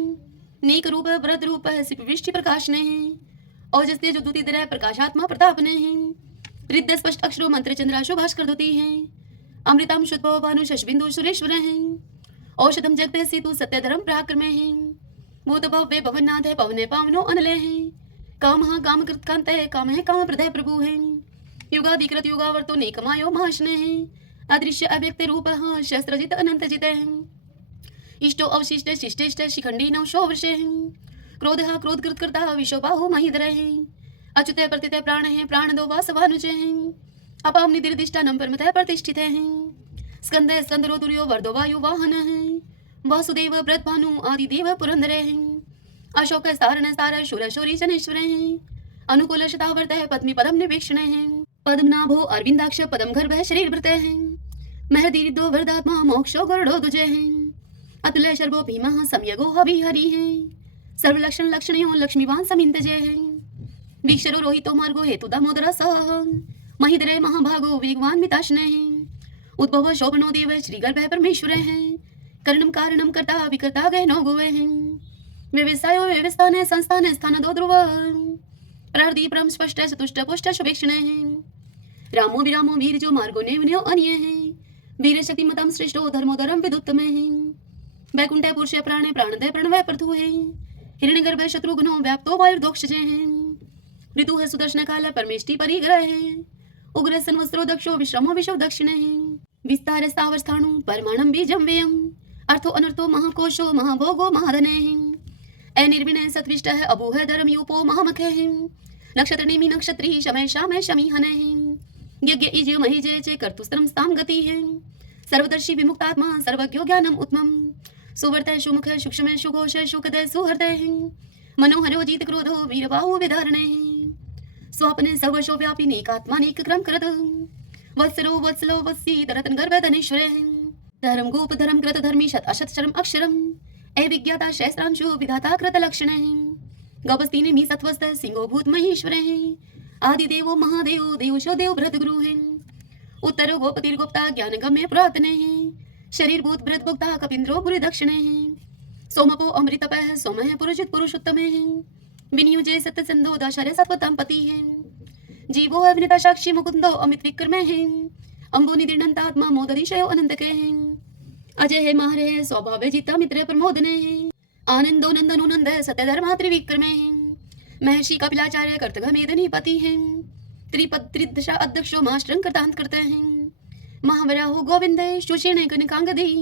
नेक रूप व्रत रूप है सिपविष्टि प्रकाश ने है, ओजस्ते जो दूती दर प्रकाशात्मा प्रताप ने है। रिद्ध स्पष्ट अक्षरो मंत्र चंद्राशो भास्कर दुति है, अमृतम शुद्ध भानु शशबिंदु सुरेश्वर है। औषधम जगत सेतु सत्य धर्म पराक्रम है, भूत भव्य भवनाथ है पवन पावनो अनल है। काम काम कृत कांत है काम है काम प्रदय प्रभु है, युगाधिकृत युगावर्तो नेकमायो महाशने है। अदृश्य अव्यक्त रूप शस्त्रजित अनंत जित है, इष्टो अवशिष्ट शिष्टेष्ट शिखंडी नवशो वर्ष है। क्रोध क्रोध कृत करता विश्वबाहु महिधर है, अच्युत प्रतित प्राण है प्राण दो वासवानुज है। अपाम निदिर्दिष्टानं परमतः प्रतिष्ठित हैं। स्कंद स्कंदरो तुर्यो वर्धो वायु वाहन है। वासुदेव ब्रतभानु आदिदेव पुरंदर हैं। अशोक सारण सार शूर शौरी शनेश्वर हैं। अनुकूल शतावर्त पद्मी पदम निवेक्षण हैं। पद्मनाभो अरविंदाक्ष पदम गर्भ शरीर भृत हैं। महदीर्दो वरदात्मा मोक्षो गरुडो दुजय हैं। अतुल शर्वो भीमः सम्यगो हवि हरि हैं। सर्वलक्षण लक्षणयो लक्ष्मीवान समिंत जय हैं। वीक्षरो रोहितो मार्गो हेतु दामोदर सह। महिद्रय महाभागो वेगवान मिताशनय हैं। उद्भव शोभनो देव श्रीगर्भ परमेश्वर हैं। करणम कारणम कर्ता विकर्ता गहनो गोवे हैं। व्यवसायो व्यवस्थान संस्थान स्थान दो ध्रुव। प्रहृदि परम स्पष्ट चतुष्ट पुष्ट शुभेक्षण हैं। रामो विरामो वीर जो मार्गो नेवन्यो अन्य हैं। वीर शक्ति मतम श्रेष्ठो धर्मो धर्म विदुत्तम हैं। वैकुंठ पुरुष प्राणे प्राणदय प्रणवय प्रथु हैं। हिरण्यगर्भ शत्रुघ्नो व्याप्तो वायुर्दोक्ष हैं। ऋतु है सुदर्शन काल परमेष्टि परिग्रह है। उग्र संवत्सरो दक्षो विश्रमो विश्व दक्षिण है। विस्तार स्थावर स्थाणु परमाणम बीजम व्ययम। अर्थो अनर्थो महाकोशो महाभोगो महाधन है। अनिर्विणय सत्विष्ट है अभू है धर्म यूपो महामख है। नक्षत्र नेमि नक्षत्री शमय शामय शमी हन है। यज्ञ इज महि जय जय कर्तुस्त्रम स्थाम गति है। सर्वदर्शी विमुक्तात्मा सर्वज्ञो ज्ञानम उत्तमम। सुवर्त सुमुख सूक्ष्म सुघोष सुखद सुहृदय है। मनोहरो जीत क्रोधो वीरबाहु विधारण है। स्वप्न सर्वशो व्यापी नेकात्मानेक क्रम करत। वत्सलो वत्सलो वत्सी दरतन गर्भ धनेश्वर है। धर्म गोप धर्म कृत धर्मी शत अशत शरम अक्षरम। ए विज्ञाता सहस्रांशु विधाता कृत लक्षण है। गवस्तीने मी सत्वस्त सिंहो भूत महेश्वर है। आदि देवो महादेव देवशो देव भृत गुरु है। उत्तर गोपतिर गुप्ता ज्ञान गम्य पुरातन है। शरीर भूत भृत भुक्ता कपिंद्रो पुरी दक्षिण है। सोमपो अमृतपः सोम है पुरुषित पुरुषोत्तम है। विनियोजय सत्य संधो दशहरे सत्वतम पति है। जीवो है विनिता साक्षी मुकुंदो अमित विक्रम है। अंबो निदिर्णंतात्मा मोदधिशयो अनंत के हैं। अजय है माहर है स्वभाव जीता मित्र प्रमोदन है। आनंदो नंदनो नंद सत्य धर्मा त्रिविक्रम है। महर्षि कपिलाचार्य कर्तघ मेदनी पति है। त्रिपद त्रिदशा अध्यक्षो मास्त्रं कृतांत करते हैं। महावराहो गोविंद सुषेण कनकांगदी।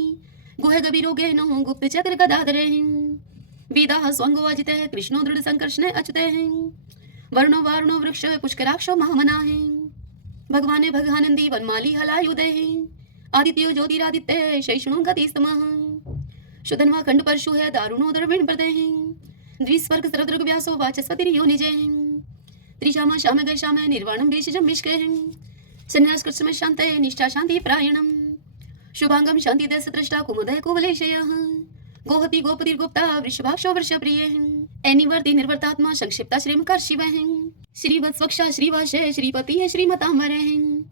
गुह गभीरो गहनो गुप्त चक्र गदाधर हैं। वेदा स्वंगो अजित है कृष्णो दृढ़ संकर्षण अच्युत हैं। वर्णो वारणो वृक्ष पुष्कराक्षो महामना है। भगवान भगानंदी वनमाली हलायुदय है। आदित्यो ज्योतिरादित्य शैषणो गति स्तमः। शुधन्वा खंड परशु है दारुणो द्रविण प्रदय है। द्विस्वर्ग सरदृग व्यासो वाचस्पति योनिजय है। त्रिशाम श्याम गय श्याम निर्वाणम भेषजम मिष्क है। संन्यास कृष्ण शांत निष्ठा शांति प्रायणम। शुभांगम शांति दस दृष्टा कुमुदय कुवलेशयः। गोहति गोपति गुप्ता वृषभाक्षो वृषप्रिय हैं। एनिवर्ति निर्वर्तात्मा संक्षिप्ता श्रीमकर शिव हैं। श्रीवत्स्वक्षा श्रीवास श्रीपति है श्रीमतांबर हैं।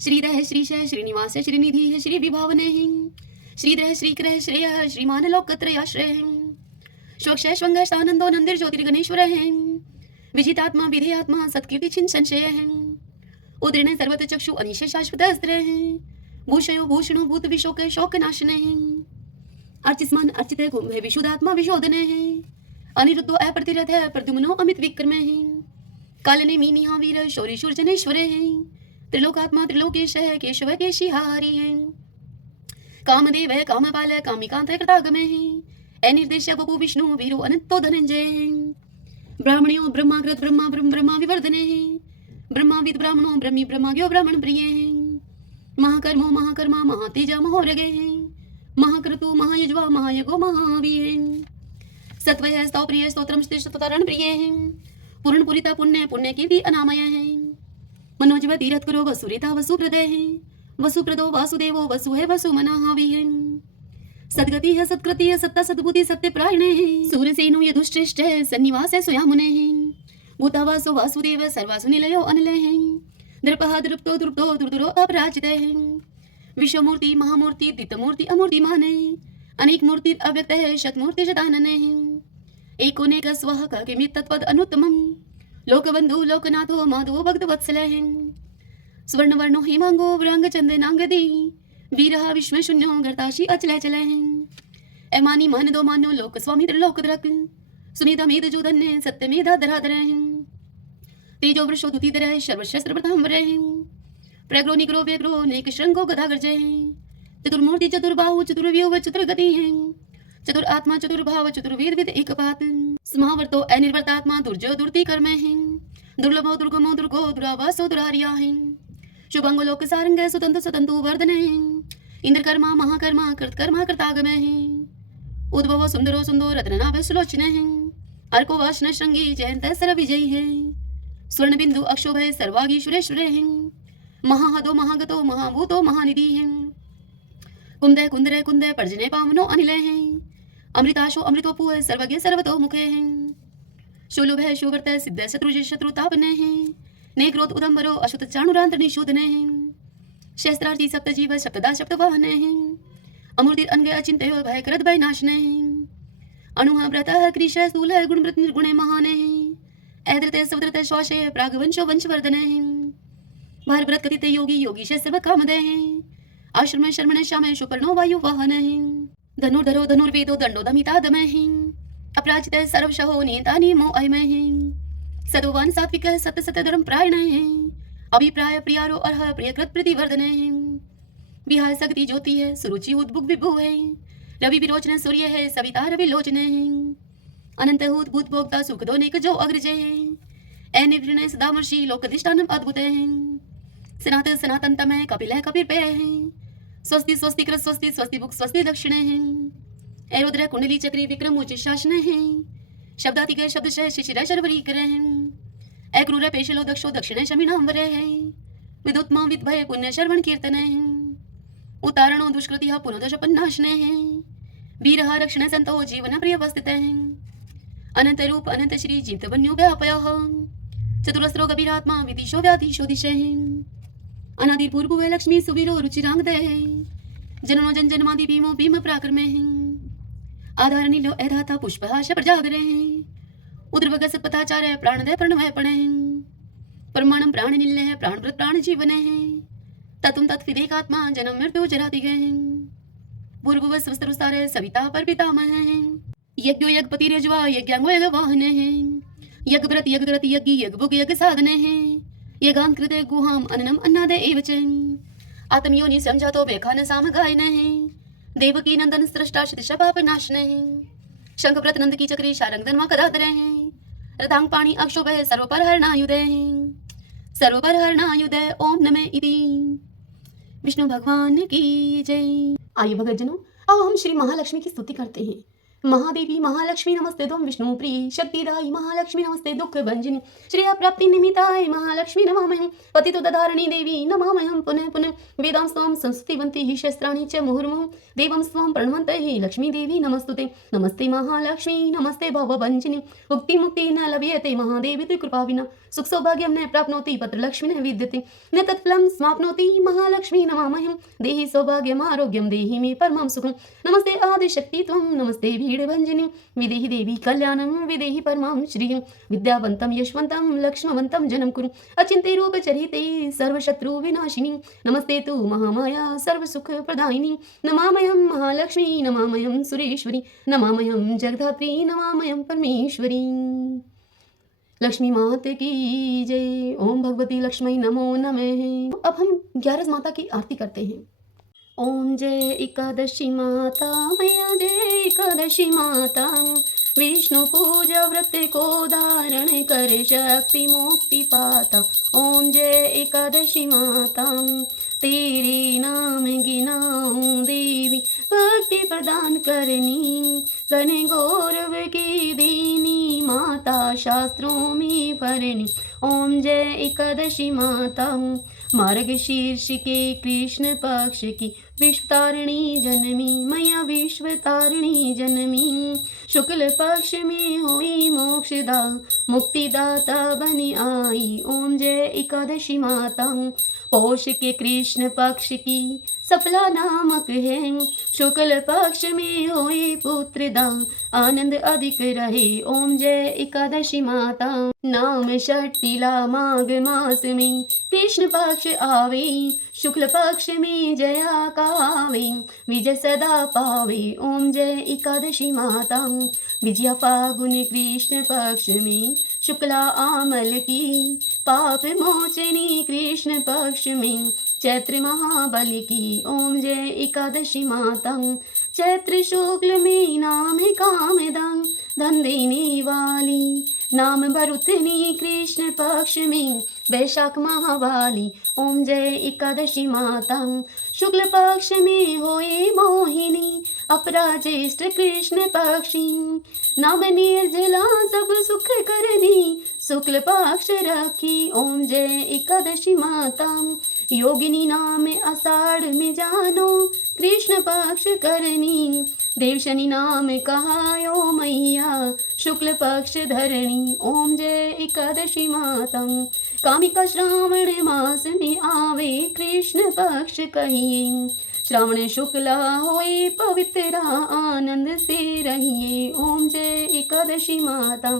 श्रीधर श्रीश श्रीनिवास श्रीनिधि है श्री विभावन हैं। श्रीधर श्रीकर श्रेय श्रीमान लोकत्रयाश्रय हैं। स्वक्ष स्वंग सानंदो नंदिर ज्योतिर्गणेश्वर हैं। विजितात्मा विधेयात्मा सत्कीर्ति छिन्न संशय हैं। उदीर्ण सर्वत चक्षु अनिश शाश्वत अस्त्र हैं। भूषयो भूषणो भूत विशोक शोक नाशन हैं। अर्चिस्मान अर्चित कुंभ है विशुद्धात्मा विशोधन है। अनिरुद्धो अप्रतिरथ है प्रद्युम्नो अमित विक्रम है। कालने मीनी वीर शौरी शूर्जनेश्वर है। त्रिलोकात्मा त्रिलोकेश है केशव केशिहारी है। कामदेव है कामपाल कामिकांत कृतागम है। अनिर्देश बपु विष्णु वीरो अनंतो धनंजय है। ब्राह्मणियों ब्रह्माग्रत ब्रह्मा ब्रह्म ब्रह्मा विवर्धन है। ब्रह्माविद ब्राह्मणो ब्रह्मी ब्रह्माग्यो ब्राह्मण प्रिय है। महाकर्मो महाकर्मा महातेजा महोरगे हैं। महाक्रतु महायज्वा महायगो महावीर। सत्वय स्तव प्रिय स्तोत्रम स्तोतरण प्रिय हैं। पूर्ण पुरिता पुण्य पुण्य कीर्ति अनामय हैं। मनोजव तीरथ करो वसुरिता वसुप्रदय हैं। वसुप्रदो वासुदेवो वसु है वसु मनाहावी हैं। सदगति है सत्कृति है सत्ता सद्बुद्धि सत्य प्रायण है। सूरसेनो यदुश्रेष्ठ है सन्निवास है स्वयामुने हैं। भूतावासो वासुदेव सर्वासु निलयो अनिल हैं। द्रपहा द्रुप्तो द्रुप्तो दुर्दुरो अपराजित हैं। विश्वमूर्ति महामूर्ति दितमूर्ति अमूर्तिमान है। अनेक मूर्ति अव्यक्त है शतमूर्ति शतानन है। एकोनेक स्वः किमित तत्पद अनुत्तमम। लोकबंधु लोकनाथो माधवो भक्त वत्सल है। स्वर्ण वर्णो हेमांगो व्रांग चंदनांगदी। वीरहा विश्व शून्यो गर्ताशी अचल चल है। ऐमानी मान दो मानो लोक स्वामी त्रिलोक द्रक। सुमेधा मेध जोधन्य सत्य मेधा धराधर है। तेजो वृषो दुतिधर है सर्वशस्त्र प्रतांबर है। प्रग्रो निग्रो व्यग्रो नेक श्रृंगो गदागर जय हैं। चतुर्मूर्ति चतुर्बाहु चतुर्व्यूह चतुर्गति हैं। चतुर आत्मा चतुर्भाव चतुर्वेद विद एकपात। समावर्तो अनिर्वर्तात्मा दुर्जय दुर्ति कर्म हैं। दुर्लभो दुर्गमो दुर्गो दुरावासो दुरारिया हैं। शुभंगलोक सारंग सुतंतु सुतंतु वर्धने इंद्रकर्मा महाकर्मा कृतकर्मा कृतागमे उद्भव सुंदरो सुंदर रत्ननाभ सुलोचने अर्को वाशन श्रृंगी जयंत सर विजयी है स्वर्ण बिंदु अक्षोभ सर्वागीश्वरेश्वरे महाहदो महागतो महाभूतो महानिधि कुंदे कुंदरे कुंदे पर्जने पावनो अनिले अमृताशो अमृतोपु है सर्वज्ञ सर्वतो मुखे शूलुभ है शुवर्त सिद्ध शत्रु शत्रुतापने नेक्रोत उदंबरो अशुत चाणुरांत निशोधने शस्त्रार्थी सप्त जीव सप्तदा सप्त वाहने अमूर्ति अनगे अचिंत्य भय करत भय नाशने अणुः व्रतः कृश स्थूल गुणव्रत निर्गुणे महाने ऐद्रते सवद्रते श्वासे प्रागवंशो वंशवर्धने भारव्रत कथित योगी योगीश सर्व कामदे आश्रम शर्मण श्यामे सुपर्णो वायु वाहने धनुर्धरो धनुर्वेदो दंडो दमिता दमे अपराजित सर्वशहो नियता नियमो अयमे सदोवान सात्विक सत्य सत्य धर्म प्रायण अभिप्राय प्रियारो अर्ह प्रियकृत प्रतिवर्धने विहाय सगति ज्योति है सुरुचि उद्भुक विभु है रवि विरोचन सूर्य है सविता रवि लोचने अनंत हूत भूत भोक्ता सुख दोनिक जो अग्रज है निवृण सदामर्षि लोकधिष्ठानम अद्भुत है सनातन सनातन तमय कपिल है कपिल पे है स्वस्ति स्वस्ति कृत स्वस्ति स्वस्ति भुक स्वस्ति दक्षिणे है रुद्र कुंडली चक्री विक्रम उच्च शासन है शब्दातिक शब्द शिशिर शर्वरी करे हैं क्रूर पेशलो दक्षो दक्षिणे शमिनांबर है विदुत्मा विद्भय पुण्य शर्वण कीर्तन है उतारणो दुष्कृति पुनोदशपन्नाशने हैं वीर रक्षण संतो जीवन प्रिय वस्थित है अनंत रूप अनंत श्री जीवित वन्यो व्यापय चतुरस्रो गभीरात्मा विदिशो व्याधीशो दिशे अनादि पूर्व है लक्ष्मी सुवीरो रुचिरांग दे जननो जन जन्मादि भीमो भीम पराक्रमे आधार नीलो एधाता पुष्पहाश प्रजागरे उद्रवग सत्पथाचार्य प्राणदय प्रणवय पणे परमाणम प्राण निल्य है प्राणव्रत प्राण जीवन है तत्म तत्विदेकात्मा जन्म मृत्यु जराति गए पूर्व स्वस्तरुस्तारे सविता पर पितामह यज्ञो यज्ञपति रजवा यज्ञांगो यज्ञ वाहने यज्ञ व्रत यज्ञ ग्रति यज्ञ यज्ञ भुग यज्ञ साधने यज्ञां कृते गुहाम अन्नम अन्नादे एव च आत्मयोनि संजातो वेखान साम गायने देवकी नंदन सृष्टा शतश पाप नाशने शंखव्रत नंद की चक्री शारंगधन मा कदाधरे रथांग पाणी अक्षोभ सर्वपर हरणायुधे सर्वपर हरणायुधे ओम नमे इति विष्णु भगवान की जय। आइए भगतजनों, अब हम श्री महालक्ष्मी की स्तुति करते हैं। महादेवी महालक्ष्मी नमस्ते तुम विष्णु प्रिय शक्तिदायी महालक्ष्मी नमस्ते दुख भंजनी श्रेय प्राप्ति निमित्ताय महालक्ष्मी नमामहं पतितो दधारिणी देवी नमामहं पुनः पुनः वेदां स्वाम संस्कृतिवन्ति हि शस्त्राणि च मुहुर्मुहुः देवं स्वाम प्रणवन्ते हि लक्ष्मी देवी नमस्तुते नमस्ते महालक्ष्मी नमस्ते भवभंजनी मुक्ति मुक्ति न लभ्यते महादेवी तु कृपा विना सुख सौभाग्यं न प्राप्नोति पत्र लक्ष्मी न विद्यते न तत्फलं समाप्नोति महालक्ष्मी नमामहं देहि सौभाग्यम् आरोग्यं देहि मे परमं सुखं नमस्ते आदिशक्ति त्वं नमस्ते भीडभंजनी विदेहि देवी कल्याणं विदेहि परमां श्रियं विद्यावन्तं यशवन्तं लक्ष्मवन्तं जनं कुरु अचिन्त्य रूपचरिते सर्वशत्रु विनाशिनी नमस्ते तु महामाया सर्वसुख प्रदायिनी नमामयं महालक्ष्मी नमामयं सुरेश्वरी नमामयं जगधात्री नमामयं परमेश्वरी। लक्ष्मी माता की जय। ओम भगवती लक्ष्मी नमो नमः। अब हम 11 माता की आरती करते हैं। ओम जय एकादशी माता मैया जय एकादशी माता विष्णु पूजा व्रत को धारण कर शक्ति मुक्ति पाता। ओम जय एकादशी माता तेरे नाम गिनाऊं देवी भक्ति प्रदान करनी घन गौरव की देनी माता शास्त्रों में भरनी। ओम जय एकादशी माता मार्गशीर्ष के कृष्ण पक्ष की विश्वतारिणी जनमी मैया विश्वतारिणी जनमी शुक्ल पक्ष में हुई मोक्षदा मुक्तिदाता बनी आई। ओम जय एकादशी माता पौष के कृष्ण पक्ष की सफला नामक है शुक्ल पक्ष में हुई पुत्रदा आनंद अधिक रहे। ओम जय एकादशी माता नाम षष्ठीला माघ मास में कृष्ण पक्ष आवे शुक्ल पक्ष में जया कावे विजय सदा पावे। ओम जय एकादशी माता विजया फागुन कृष्ण पक्ष में शुक्ला आमल की पाप मोचनी कृष्ण पक्ष में चैत्र महाबली की। ओम जय एकादशी माता चैत्र शुक्ल में नाम है कामदा धन देने वाली नाम भरुतनी कृष्ण पक्ष में वैशाख महावाली ओम जय एकादशी माता। शुक्ल पक्ष में होए मोहिनी अपराजेष्ठ कृष्ण पक्षी। नाम निर्जला सब सुख करनी शुक्ल पक्ष रखी ओम जय एकादशी माता। योगिनी नाम आषाढ़ में जानो कृष्ण पक्ष करनी। देवशनि नाम कहायो मैया शुक्ल पक्ष धरणी ओम जय एकादशी माता। कामिका श्रावण मास में आवे कृष्ण पक्ष कहिए। श्रावण शुक्ला होए पवित्र आनंद से रहिए ओम जय एकादशी माता।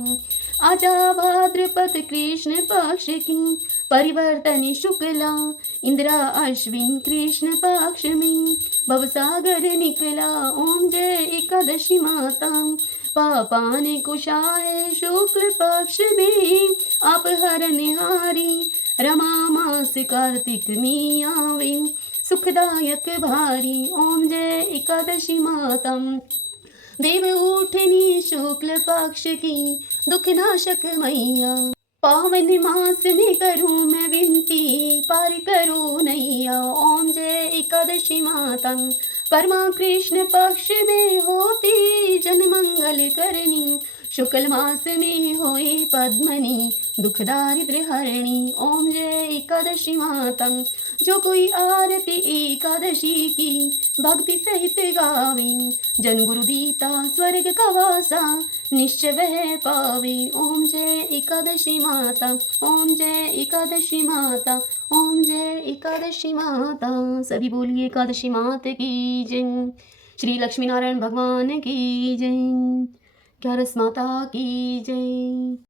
आजा भाद्रपद कृष्ण पक्ष की परिवर्तन शुक्ला। इंद्रा अश्विन कृष्ण पक्ष में भवसागर निकला ओम जय एकादशी माता। पापान कुशाय शुक्ल पक्ष में आप हरनिहारी। रमा मास कार्तिक में आवे सुखदायक भारी ओम जय एकादशी माता। देव उठनी शुक्ल पक्ष की दुखनाशक मैया। पावन मास में करूं मैं विनती पार करो नैया ओम जय एकादशी माता। परमा कृष्ण पक्ष में होती जन मंगल करनी। शुक्ल मास में होए पद्मनी दुख दारिद्र्य हरणी ओम जय एकादशी माता। जो कोई आरती एकादशी की भक्ति सहित गावे जन गुरु दीता स्वर्ग का वासा निश्चय वह पावे ओम जय एकादशी माता। ओम जय एकादशी माता। ओम जय एकादशी माता। सभी बोलिए एकादशी माता की जय। श्री लक्ष्मी नारायण भगवान की जय। 11 माता की जय।